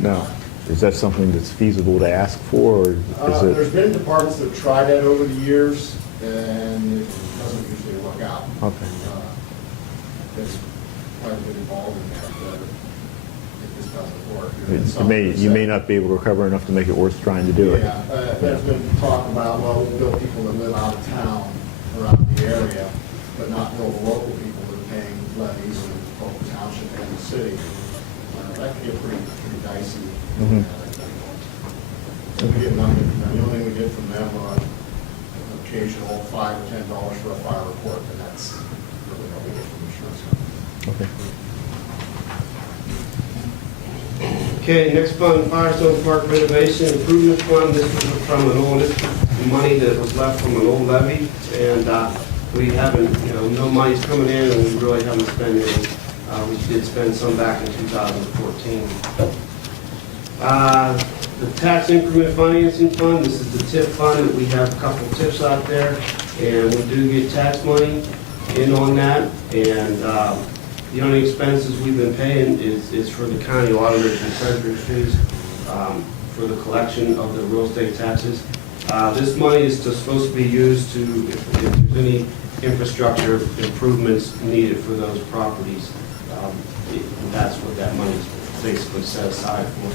No. Is that something that's feasible to ask for, or is it? There's been departments that have tried that over the years, and it doesn't usually work out. Okay. There's quite a bit involved in that, but it just doesn't work. You may not be able to recover enough to make it worth trying to do it. Yeah, there's been talk about, well, we'll bill people that live out of town or out of the area, but not bill the local people that are paying levies and local township city, that could get pretty dicey. Mhm. So we get nothing, the only thing we get from them are occasional $5 or $10 for a fire report, and that's really all we get from the insurance company. Okay. Okay, next fund, Firestone Park renovation improvement fund. This is from an old, money that was left from an old levy, and we haven't, no money's coming in, and we really haven't spent any. We did spend some back in 2014. The tax increment financing fund, this is the TIP fund, that we have a couple TIPs out there, and we do get tax money in on that, and the only expenses we've been paying is for the county auditors and treasurer's fees for the collection of the real estate taxes. This money is supposed to be used to, if there's any infrastructure improvements needed for those properties. That's what that money is basically set aside for.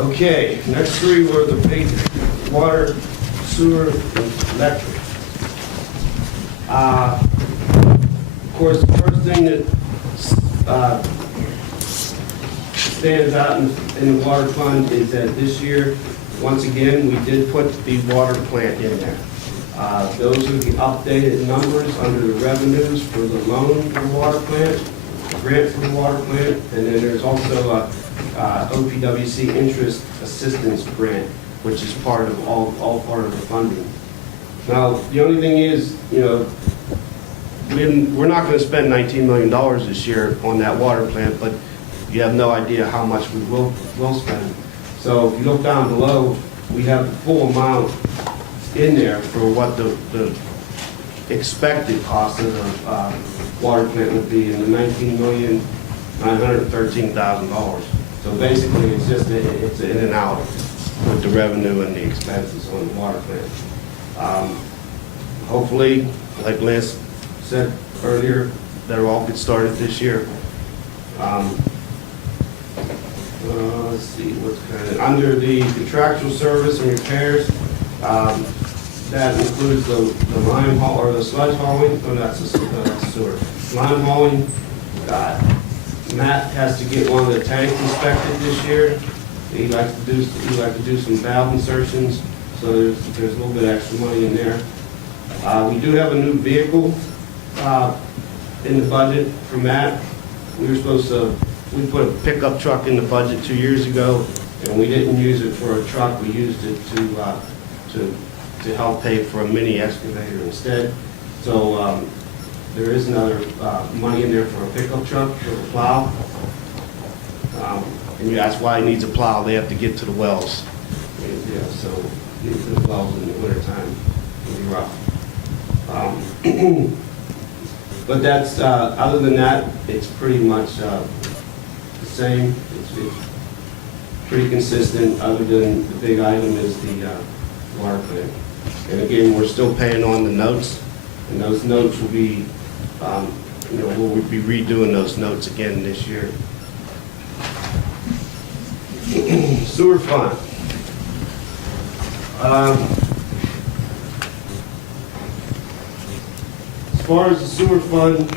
Okay, next three were the big water, sewer, and electric. Of course, the first thing that stands out in the water fund is that this year, once again, we did put the water plant in there. Those are the updated numbers under the revenues for the loan for the water plant, grant for the water plant, and then there's also a OPWC interest assistance grant, which is part of all part of the funding. Now, the only thing is, we're not going to spend $19 million this year on that water plant, but you have no idea how much we will spend. So if you look down below, we have the full amount in there for what the expected cost of the water plant would be in the $19,913,000. So basically, it's in and out with the revenue and the expenses on the water plant. Hopefully, like Lance said earlier, that all get started this year. Let's see, what's kind of under the contractual service and repairs. That includes the lime haul or the sludge hauling. Oh, that's the sewer. Lime hauling. Matt has to get one of the tanks inspected this year. He likes to do some valve insertions, so there's a little bit extra money in there. We do have a new vehicle in the budget for Matt. We put a pickup truck in the budget 2 years ago, and we didn't use it for a truck. We used it to help pay for a mini excavator instead. So there is another money in there for a pickup truck, for a plow. And that's why it needs a plow. They have to get to the wells. Yeah, so get to the wells in the wintertime. It'll be rough. But that's, other than that, it's pretty much the same. It's pretty consistent, other than the big item is the water plant. And again, we're still paying on the notes, and those notes will be, we'll be redoing those notes again this year. Sewer fund. As far as the sewer fund,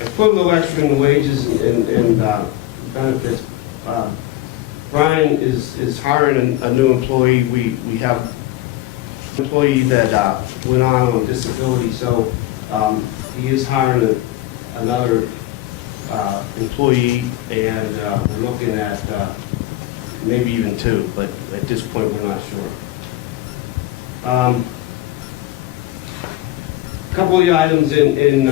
I put a little extra in the wages and benefits. Brian is hiring a new employee. We have an employee that went on disability, so he is hiring another employee, and we're looking at maybe even two, but at this point we're not sure. A couple of the items in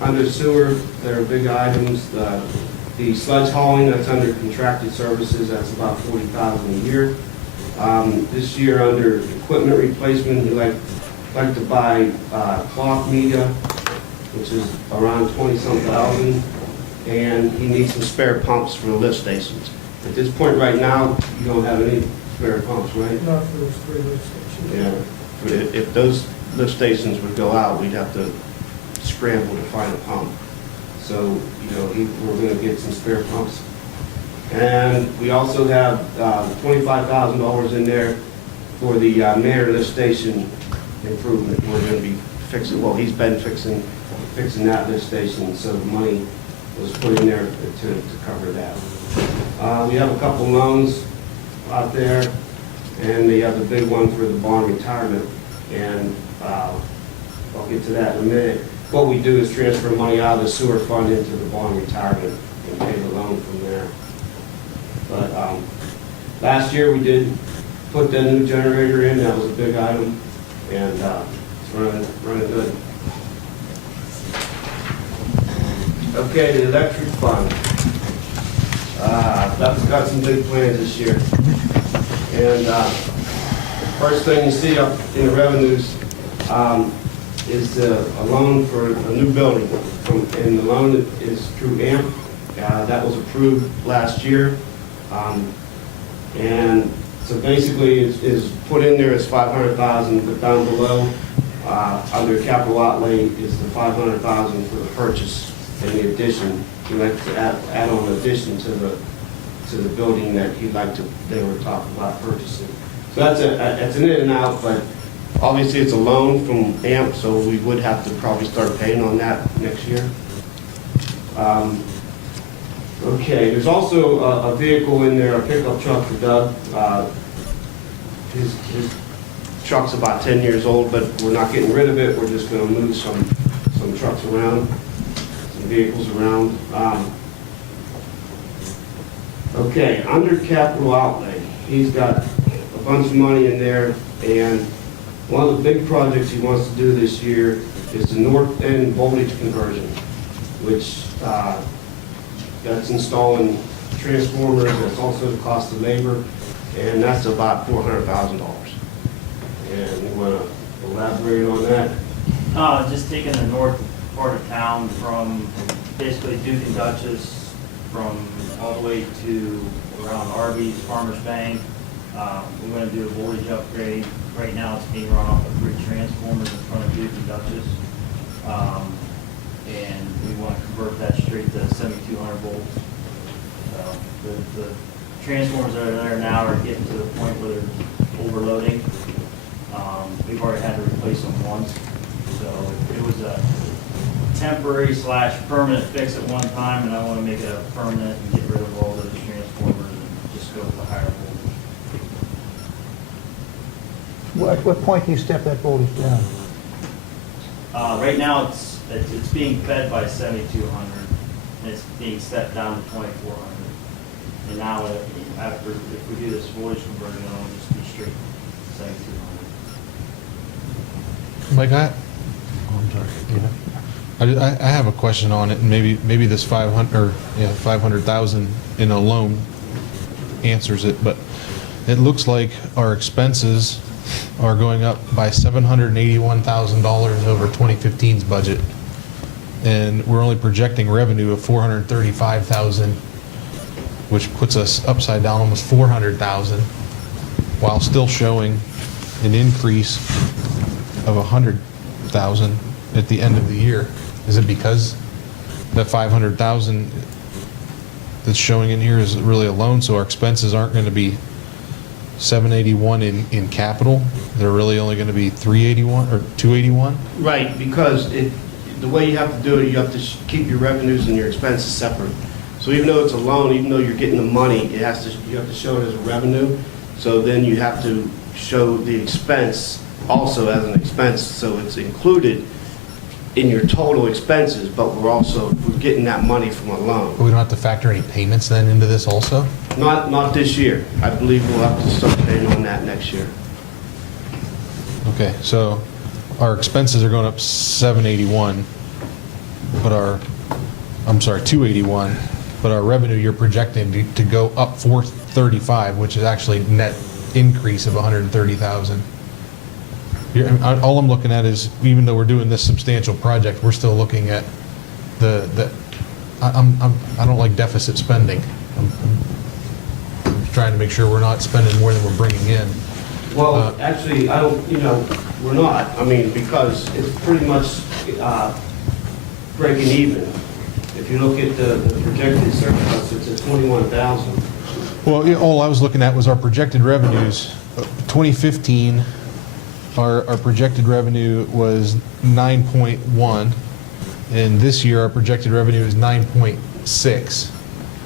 under sewer that are big items. The sludge hauling, that's under contracted services, that's about $40,000 a year. This year, under equipment replacement, we like to buy cloth media, which is around 20-some thousand, and he needs some spare pumps for the lift stations. At this point right now, you don't have any spare pumps, right? Not for those 3 lift stations. Yeah. If those lift stations would go out, we'd have to scramble to find a pump. So, we're going to get some spare pumps. And we also have $25,000 in there for the Mayor lift station improvement. We're going to be fixing, well, he's been fixing fixing that lift station, so the money was put in there to cover that. We have a couple loans out there, and they have the big one for the bond retirement, and I'll get to that in a minute. What we do is transfer money out of the sewer fund into the bond retirement and pay the loan from there. But last year we did put the new generator in, that was a big item, and it's running good. Okay, the electric fund. That's got some big plans this year. And first thing you see up in the revenues is a loan for a new building. And the loan is through AMP. That was approved last year. And so basically is put in there as $500,000, but down below under capital outlay is the $500,000 for the purchase and the addition. He'd like to add on addition to the building that they were talking about purchasing. So that's an in and out, but obviously it's a loan from AMP, so we would have to probably start paying on that next year. Okay, there's also a vehicle in there, a pickup truck for Doug. His truck's about 10 years old, but we're not getting rid of it. We're just going to move some trucks around, some vehicles around. Okay, under capital outlay, he's got a bunch of money in there, and one of the big projects he wants to do this year is the north end voltage conversion, which that's installing transformers. That's also the cost of labor, and that's about $400,000. And you want to elaborate on that? Just taking the north part of town from basically Duke and Dutchess, from all the way to around Arby's, Farmers Bank. We're going to do a voltage upgrade. Right now it's being run off of 3 transformers in front of Duke and Dutchess. And we want to convert that straight to 7,200 volts. So the transformers that are there now are getting to the point where they're overloading. We've already had to replace them once. So it was a temporary / permanent fix at one time, and I want to make it a permanent and get rid of all those transformers and just go with the higher voltage. At what point do you step that voltage down? Right now it's being fed by 7,200, and it's being stepped down to 2,400. And now after, if we do this voltage conversion, it'll just be straight 7,200. Mike, I'm sorry. I have a question on it, and maybe this 500,000 in a loan answers it, but it looks like our expenses are going up by $781,000 over 2015's budget, and we're only projecting revenue of $435,000, which puts us upside down almost $400,000, while still showing an increase of $100,000 at the end of the year. Is it because that $500,000 that's showing in here is really a loan, so our expenses aren't going to be $781 in capital? They're really only going to be $381 or $281? Right, because the way you have to do it, you have to keep your revenues and your expenses separate. So even though it's a loan, even though you're getting the money, you have to show it as a revenue. So then you have to show the expense also as an expense, so it's included in your total expenses, but we're getting that money from a loan. We don't have to factor any payments then into this also? Not this year. I believe we'll have to start paying on that next year. Okay, so our expenses are going up 781, but I'm sorry, 281, but our revenue you're projecting to go up 435, which is actually net increase of 130,000. All I'm looking at is, even though we're doing this substantial project, we're still looking at I don't like deficit spending. I'm trying to make sure we're not spending more than we're bringing in. Well, actually, we're not. I mean, because it's pretty much breaking even. If you look at the projected surplus, it's at 21,000. Well, all I was looking at was our projected revenues. 2015, our projected revenue was 9.1, And this year, our projected revenue is 9.6.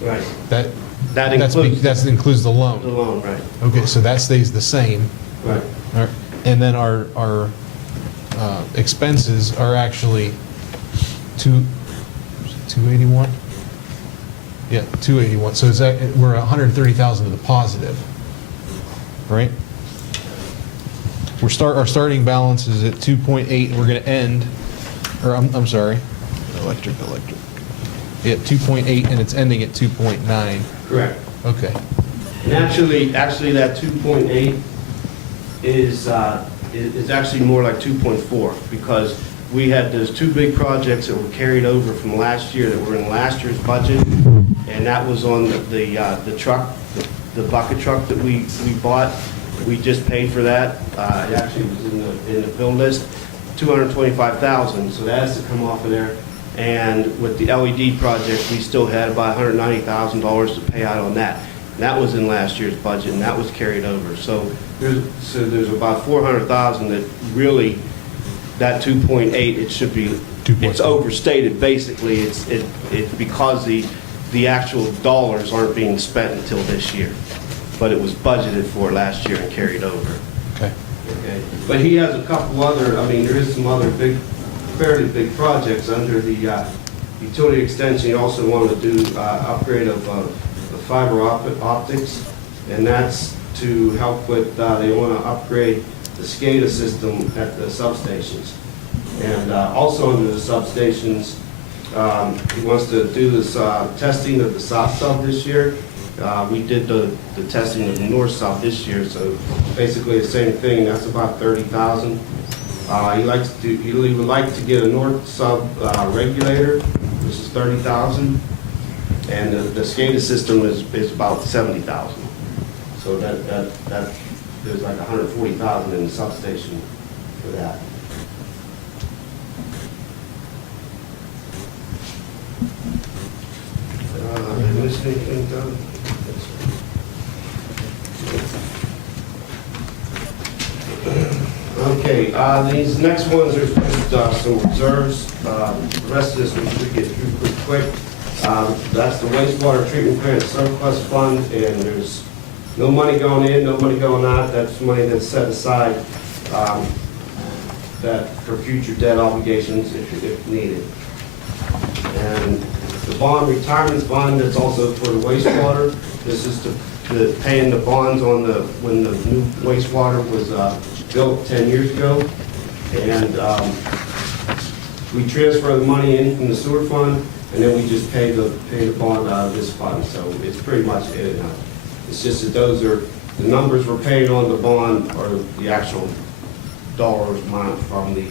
Right. That That includes that includes the loan. the loan, right, Okay, so that stays the same. right. All right. And then our expenses are actually 281? Yeah, 281. So is that, we're 130,000 to the positive, right? Our starting balance is at 2.8, and we're going to end, or I'm sorry, electric. Yeah, 2.8, and it's ending at 2.9. Correct. Okay. And actually, that 2.8 is actually more like 2.4, because we had those two big projects that were carried over from last year that were in last year's budget, and that was on the truck, the bucket truck that we bought. We just paid for that. It actually was in the bill list, $225,000, so that has to come off of there. And with the LED project, we still had about $190,000 to pay out on that. And that was in last year's budget, and that was carried over. So there's about $400,000 that really, that 2.8, it should be, it's overstated, basically. It's because the actual dollars aren't being spent until this year. But it was budgeted for last year and carried over. Okay. Okay. But he has a couple other, I mean, there is some other fairly big projects under the utility extension. He also wanted to do upgrade of the fiber optics, and that's to help with, they want to upgrade the SCADA system at the substations. And also under the substations, he wants to do this testing of the south sub this year. We did the testing of the north sub this year, so basically the same thing. That's about 30,000. He would like to get a north sub regulator, which is 30,000, and the SCADA system is about 70,000. So that there's like 140,000 in the substation for that. Did I miss anything, Doug? Okay, these next ones are just some reserves. The rest of this we should get through pretty quick. That's the wastewater treatment plant surplus fund, and there's no money going in, no money going out. That's money that's set aside that for future debt obligations if needed. And the bond retirement fund, that's also for the wastewater. This is to paying the bonds on when the new wastewater was built 10 years ago. And we transfer the money in from the sewer fund, and then we just pay the bond out of this fund. So it's pretty much it. It's just that those are, the numbers we're paying on the bond are the actual dollars amount from the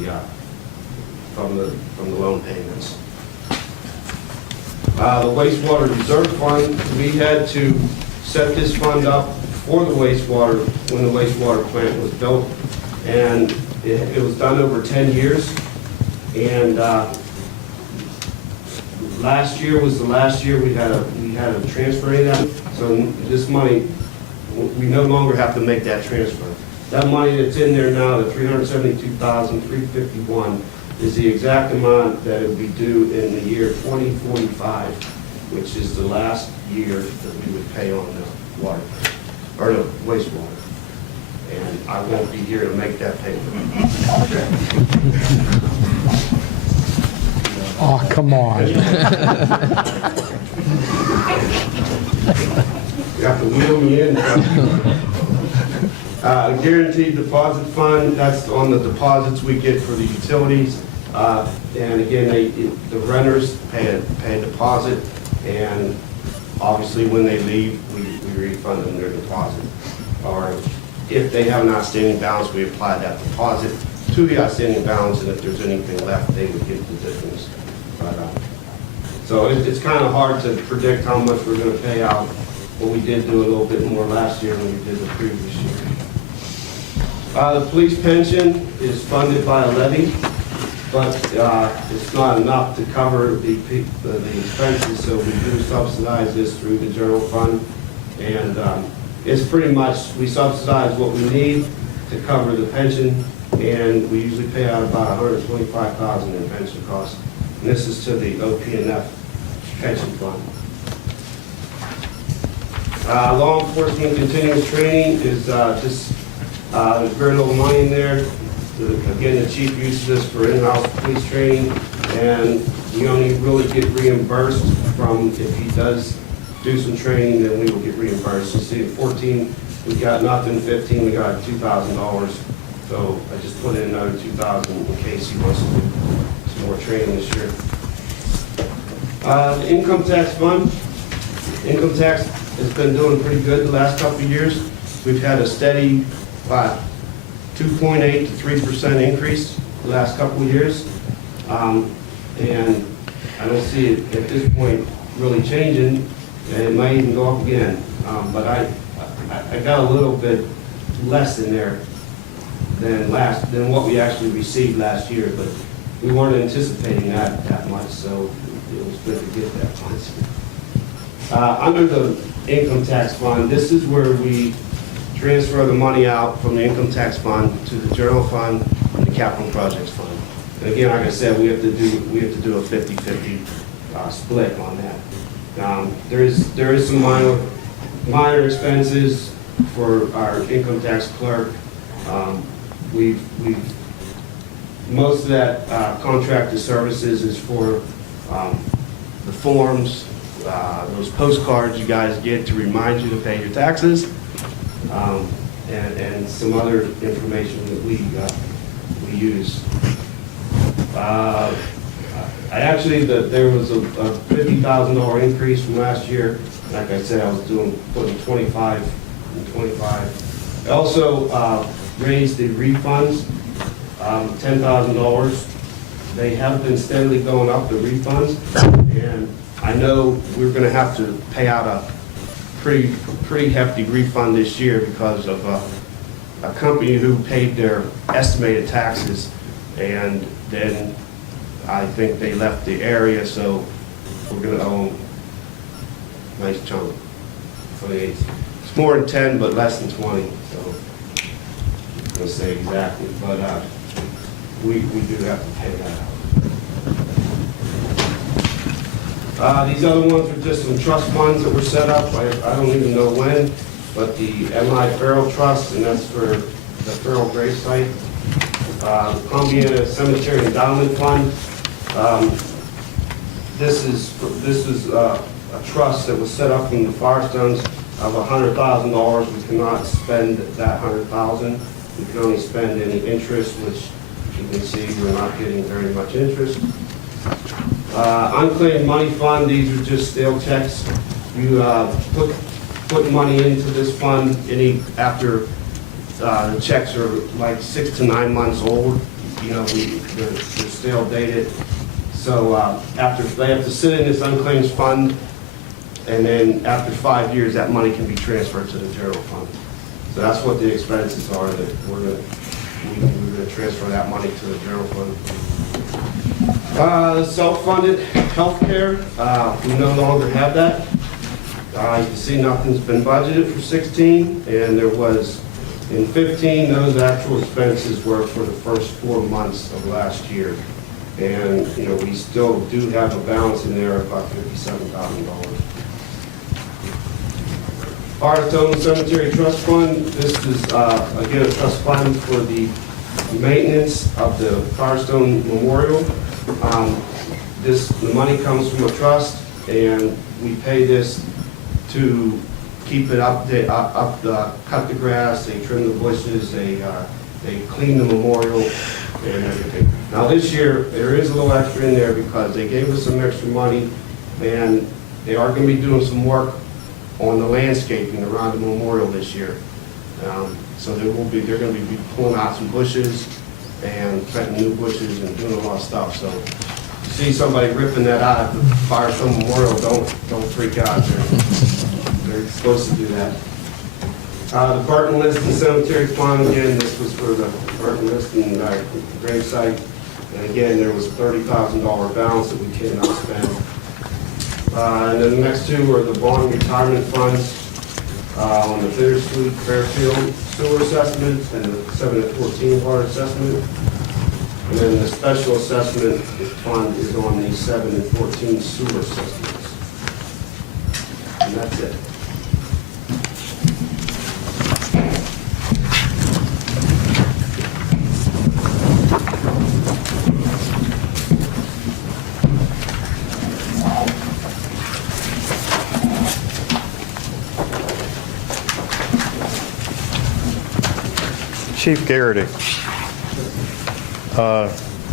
loan payments. The wastewater reserve fund, we had to set this fund up for the wastewater when the wastewater plant was built, and it was done over 10 years. And last year was the last year we had a transfer in that. So this money, we no longer have to make that transfer. That money that's in there now, the $372,351, is the exact amount that it would be due in the year 2045, which is the last year that we would pay on the water, or the wastewater. And I won't be here to make that payment. Oh, come on. You have to wheel me in. Guaranteed deposit fund, that's on the deposits we get for the utilities. And again, the renters pay a deposit, and obviously when they leave, we refund them their deposit. Or if they have an outstanding balance, we apply that deposit to the outstanding balance, and if there's anything left, they would get the difference. So it's kind of hard to predict how much we're going to pay out, but we did do a little bit more last year than we did the previous year. The police pension is funded by a levy, but it's not enough to cover the expenses, so we do subsidize this through the general fund. And it's pretty much, we subsidize what we need to cover the pension, and we usually pay out about $125,000 in pension costs And this is to the OPNF pension fund. Law enforcement continuous training is just, there's very little money in there. Again, the chief uses this for in-house police training, and we only really get reimbursed from, if he does do some training, then we will get reimbursed. You see, in 14, we got nothing, 15, we got $2,000. So I just put in another $2,000 in case he wants to do some more training this year. The income tax fund, income tax has been doing pretty good the last couple of years. We've had a steady 2.8 to 3% increase the last couple of years. And I don't see it at this point really changing, and it might even go up again. But I got a little bit less in there than what we actually received last year, but we weren't anticipating that much, so it was good to get that much. Under the income tax fund, this is where we transfer the money out from the income tax fund to the general fund and the capital projects fund. And again, like I said, we have to do a 50-50 split on that. There is some minor expenses for our income tax clerk. Most of that contracted services is for the forms, those postcards you guys get to remind you to pay your taxes, and some other information that we use. There was a $50,000 increase from last year. Like I said, I was putting 25 and 25. I also raised the refunds, $10,000. They have been steadily going up, the refunds, and I know we're going to have to pay out a pretty hefty refund this year because of a company who paid their estimated taxes, and then I think they left the area, so we're going to owe a nice chunk. It's more than 10, but less than 20, so I'm going to say exactly, but we do have to pay that out. These other ones are just some trust funds that were set up. I don't even know when, but the M.I. Farrell Trust, and that's for the Farrell grave site. The Columbiana Cemetery Endowment Fund. This is a trust that was set up in the Firestones of $100,000. We cannot spend that $100,000. We can only spend any interest, which you can see we're not getting very much interest. Unclaimed money fund, these are just stale checks. You put money into this fund after the checks are like 6 to 9 months old. You know, they're stale dated. So after they have to sit in this unclaimed fund, and then after 5 years, that money can be transferred to the general fund. So that's what the expenses are that we're going to transfer that money to the general fund. Self-funded healthcare, we no longer have that. You can see nothing's been budgeted for 16, and there was in 15. Those actual expenses were for the first 4 months of last year, and you know we still do have a balance in there of about $57,000. Firestone Cemetery Trust Fund. This is again a trust fund for the maintenance of the Firestone Memorial. The money comes from a trust, and we pay this to keep it up, cut the grass, they trim the bushes, they clean the memorial and everything. Now this year, there is a little extra in there because they gave us some extra money, and they are going to be doing some work on the landscaping around the memorial this year. So they're going to be pulling out some bushes and planting new bushes and doing a lot of stuff. So you see somebody ripping that out at the Firestone Memorial, don't freak out. They're supposed to do that. The Barton Liston Cemetery Fund, again, this was for the Barton Liston grave site. And again, there was a $30,000 balance that we cannot spend. And then the next two are the bond retirement funds on the Bittersweet Fairfield sewer assessment and the 7 to 14 water assessment. And then the special assessment fund is on the 7 and 14 sewer systems. And that's it. Chief Garrity,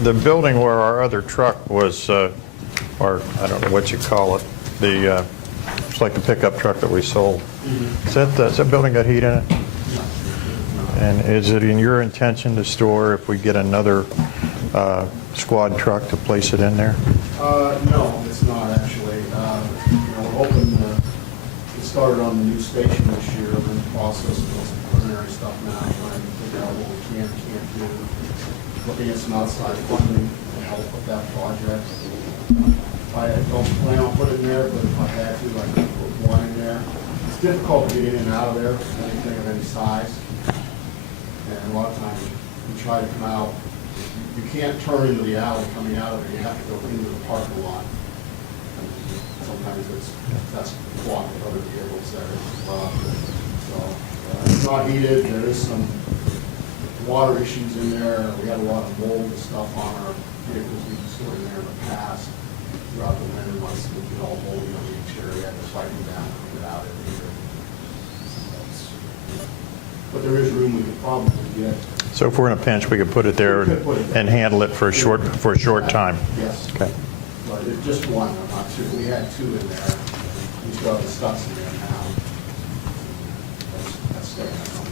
the building where our other truck was, or I don't know what you call it, it's like the pickup truck that we sold. Is that building got heat in it? And is it in your intention to store if we get another squad truck to place it in there? No, it's not actually. We're hoping, we started on the new station this year, we're in the process of some preliminary stuff now, trying to figure out what we can and can't do. Looking at some outside funding to help with that project. I don't plan on putting it there, but if I had to, I could put one in there. It's difficult to get in and out of there, anything of any size. And a lot of times, you try to come out, you can't turn into the alley coming out of it, you have to go into the parking lot. Sometimes that's blocked with other vehicles there as well. So, it's not heated, there is some water issues in there, we had a lot of mold and stuff on our vehicles we stored in there in the past. Throughout the winter months, we get all moldy on the interior, we had to fight them down, clean it out every year. But there is room we could probably get. So if we're in a pinch, we could put it there and handle it for a short time? Yes. Okay. But it's just one, not two. We had two in there. We still have the studs in there now. That's staying at home.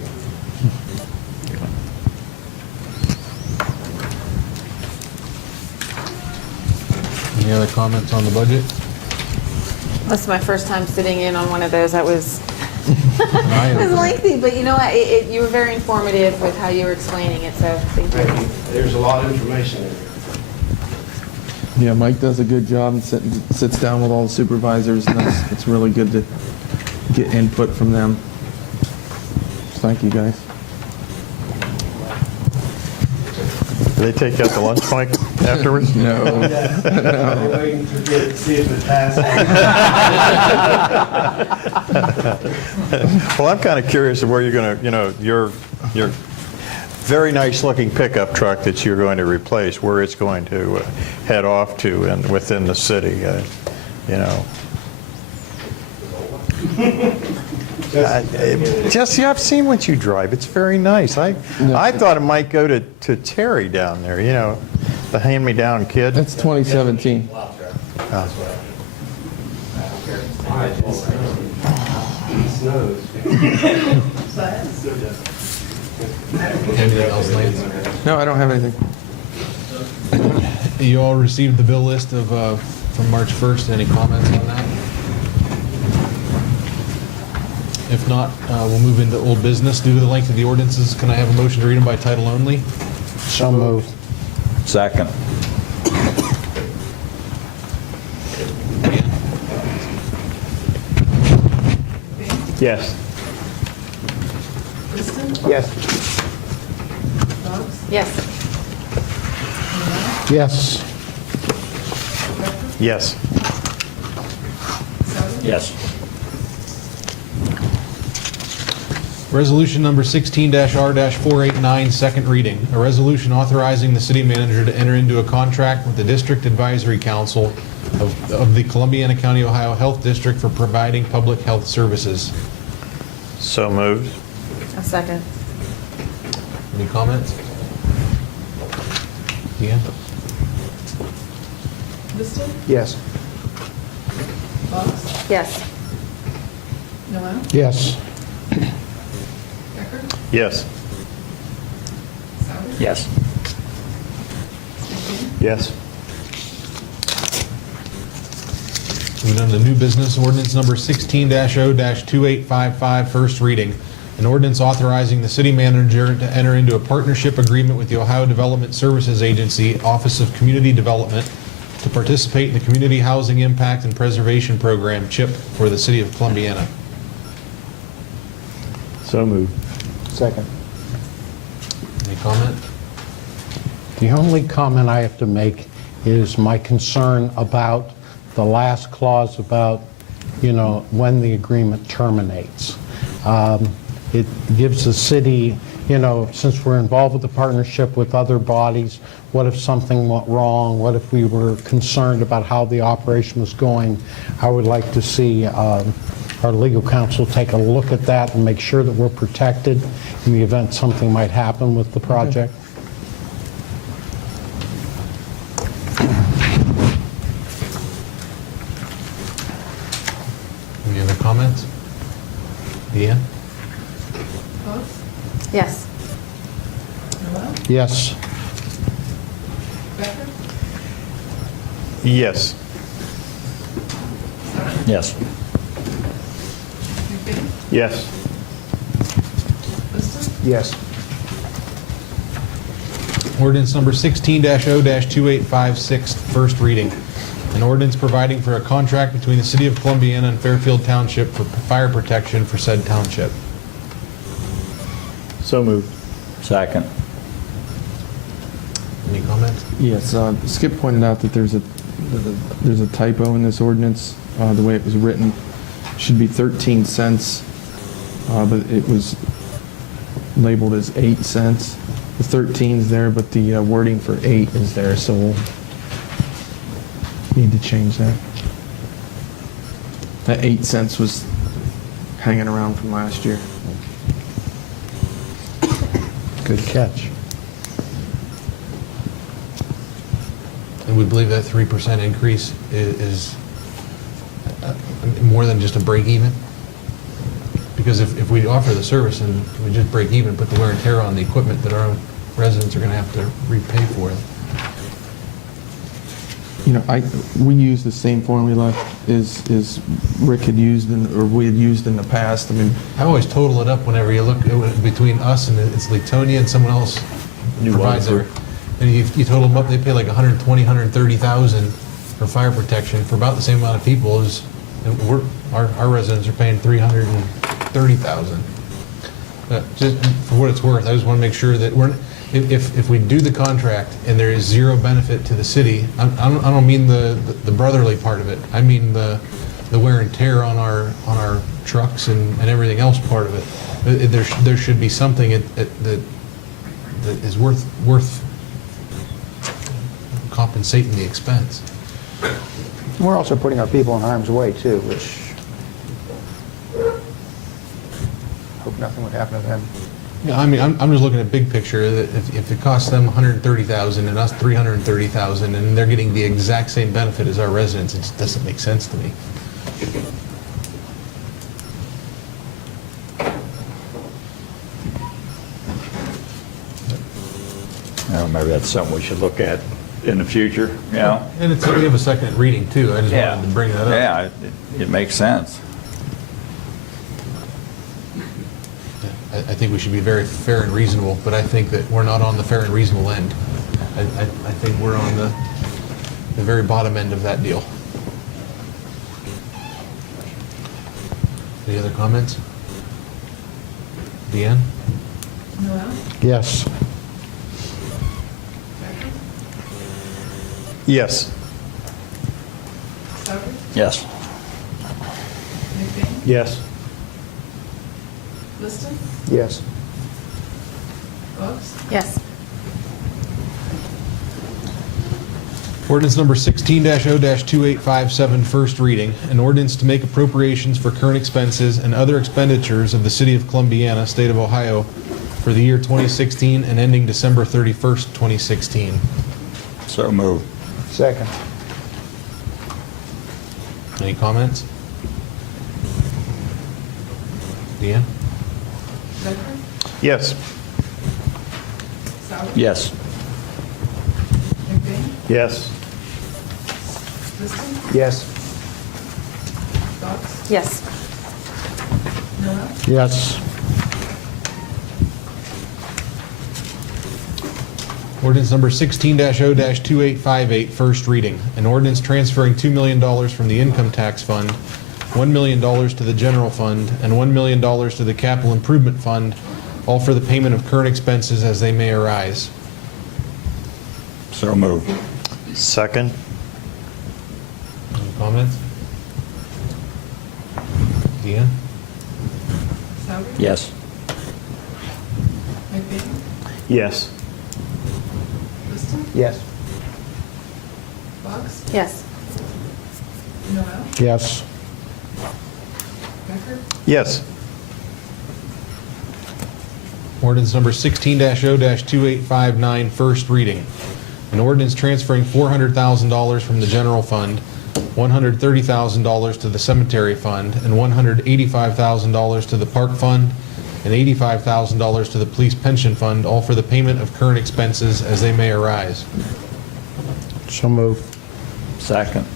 Any other comments on the budget? This is my first time sitting in on one of those. That was it was lengthy, but you know what? You were very informative with how you were explaining it, so thank you. There's a lot of information in there. Yeah, Mike does a good job and sits down with all the supervisors, and it's really good to get input from them. Thank you, guys. Do they take you out to lunch, Mike, afterwards? No. I'm waiting to see if it passes. Well, I'm kind of curious of where you're going to, your very nice-looking pickup truck that you're going to replace, where it's going to head off to and within the city, I've seen what you drive. It's very nice. I thought it might go to Terry down there, the hand-me-down kid. That's 2017. It snows. Anything else, Lance? No, I don't have anything. You all received the bill list of from March 1st. Any comments on that? If not, we'll move into old business. Due to the length of the ordinances, can I have a motion to read them by title only? So moved. Second. Yes. Liston? Yes. Boggs? Yes. Yes. Becker? Yes. Souter? Yes. Resolution number 16-R-489, second reading. A resolution authorizing the city manager to enter into a contract with the District Advisory Council of the Columbiana County, Ohio Health District for providing public health services. So moved. A second. Any comments? Deanne? Liston? Yes. Boggs? Yes. Noel? Yes. Becker? Yes. Souter? Yes. Yes. Moving on to new business, ordinance number 16-0-2855, first reading. An ordinance authorizing the city manager to enter into a partnership agreement with the Ohio Development Services Agency, Office of Community Development, to participate in the Community Housing Impact and Preservation Program, CHIP, for the city of Columbiana. So moved. Second. Any comment? The only comment I have to make is my concern about the last clause about, when the agreement terminates. It gives the city, since we're involved with the partnership with other bodies, what if something went wrong? What if we were concerned about how the operation was going? I would like to see our legal counsel take a look at that and make sure that we're protected in the event something might happen with the project. Any other comments? Deanne? Votes? Yes. Noel? Yes. Becker? Yes. Sauer? Yes. McBain? Yes. Liston? Yes. Ordinance number 16-0-2856, first reading. An ordinance providing for a contract between the City of Columbiana and Fairfield Township for fire protection for said township. So moved. Second. Any comments? Yes, Skip pointed out that there's a typo in this ordinance. The way it was written should be 13 cents, but it was labeled as 8 cents. The 13's there, but the wording for 8 is there, so we'll need to change that. That 8 cents was hanging around from last year. Good catch. And we believe that 3% increase is more than just a break even? Because if we offer the service and we just break even, put the wear and tear on the equipment that our own residents are going to have to repay for it. We use the same formula as Rick had used, or we had used in the past. I mean, I always total it up whenever you look between us and it's Latonia and someone else provides it. And you total them up, they pay like 120, 130,000 for fire protection for about the same amount of people as our residents are paying 330,000. Just for what it's worth, I just want to make sure that if we do the contract and there is zero benefit to the city, I don't mean the brotherly part of it. I mean the wear and tear on our trucks and everything else part of it. There should be something that is worth compensating the expense. We're also putting our people in harm's way, too, which hope nothing would happen to them. Yeah, I mean, I'm just looking at big picture, that if it costs them 130,000 and us 330,000 and they're getting the exact same benefit as our residents, it just doesn't make sense to me. Maybe that's something we should look at in the future, And we have a second reading too, I just wanted to bring that up. Yeah, it makes sense. I think we should be very fair and reasonable, but I think that we're not on the fair and reasonable end. I think we're on the very bottom end of that deal. Any other comments? Deanne? Noel? Yes. Becker? Yes. Sauer? Yes. McBain? Yes. Liston? Yes. Votes? Yes. Ordinance number 16-0-2857, first reading. An ordinance to make appropriations for current expenses and other expenditures of the City of Columbiana, State of Ohio, for the year 2016 and ending December 31st, 2016. So moved. Second. Any comments? Deanne? Becker? Yes. Sauer? Yes. McBain? Yes. Liston? Yes. Votes? Yes. Noel? Yes. Ordinance number 16-0-2858, first reading. An ordinance transferring $2 million from the income tax fund, $1 million to the general fund, and $1 million to the capital improvement fund, all for the payment of current expenses as they may arise. So moved. Second? Any comments? Deanne? Souter? Yes. McBain? Yes. Liston? Yes. Fox? Yes. Noel? Yes. Becker? Yes. Ordinance number 16-0-2859, first reading. An ordinance transferring $400,000 from the general fund, $130,000 to the cemetery fund, and $185,000 to the park fund, and $85,000 to the police pension fund, all for the payment of current expenses as they may arise. So moved. Second.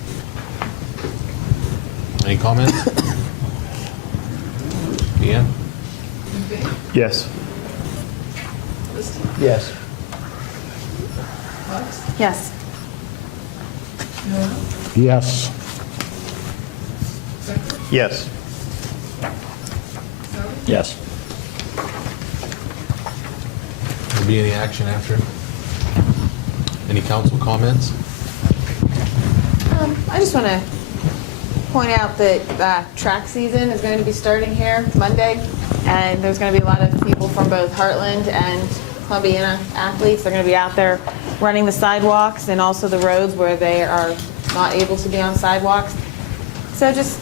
Any comments? Deanne? McBain? Yes. Liston? Yes. Fox? Yes. Noel? Yes. Becker? Yes. Souter? Yes. Will there be any action after? Any council comments? I just want to point out that track season is going to be starting here Monday, and there's going to be a lot of people from both Heartland and Columbiana athletes. They're going to be out there running the sidewalks and also the roads where they are not able to be on sidewalks. So just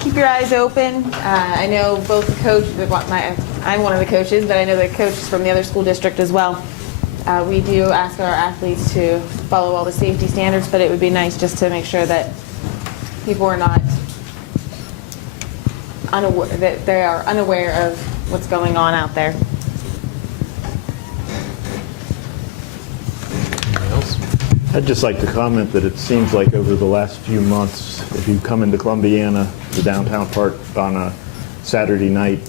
keep your eyes open. I know both the coach, I'm one of the coaches, but I know the coaches from the other school district as well. We do ask our athletes to follow all the safety standards, but it would be nice just to make sure that people are not unaware, that they are unaware of what's going on out there. Anything else? I'd just like to comment that it seems like over the last few months, if you come into Columbiana, the downtown part on a Saturday night,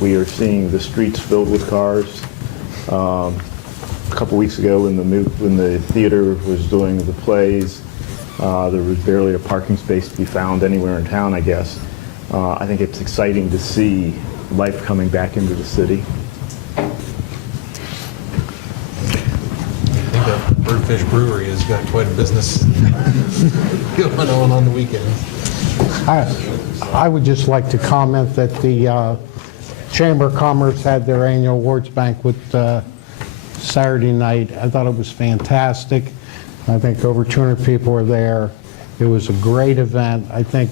we are seeing the streets filled with cars. A couple weeks ago when the theater was doing the plays, there was barely a parking space to be found anywhere in town, I guess. I think it's exciting to see life coming back into the city. I think the Birdfish Brewery has got quite a business going on the weekends. I would just like to comment that the Chamber of Commerce had their annual awards banquet Saturday night. I thought it was fantastic. I think over 200 people were there. It was a great event. I think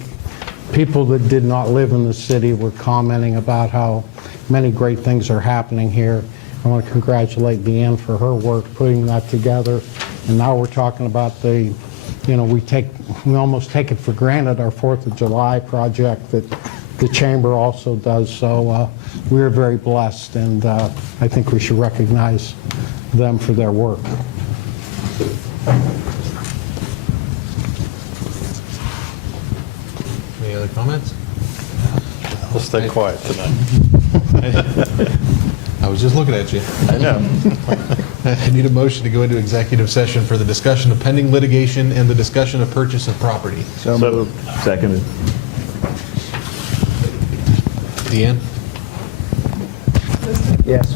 people that did not live in the city were commenting about how many great things are happening here. I want to congratulate Deanne for her work putting that together. And now we're talking about we almost take it for granted, our 4th of July project that the Chamber also does. So we're very blessed, and I think we should recognize them for their work. Any other comments? We'll stay quiet tonight. I was just looking at you. I know. I need a motion to go into executive session for the discussion of pending litigation and the discussion of purchase of property. So moved. Seconded. Deanne? Liston? Yes.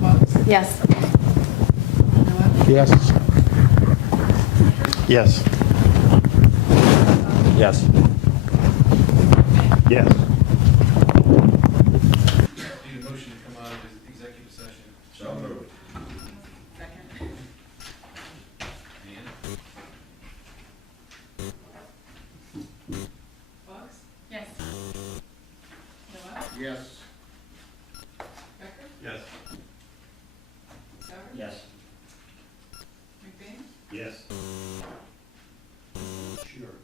Fox? Yes. Noel? Yes. Yes. Yes. Yes. Need a motion to come out of executive session. So moved. Second. Deanne? Fox? Yes. Noel? Yes. Becker? Yes. Souter? Yes. McBain? Yes. Sure.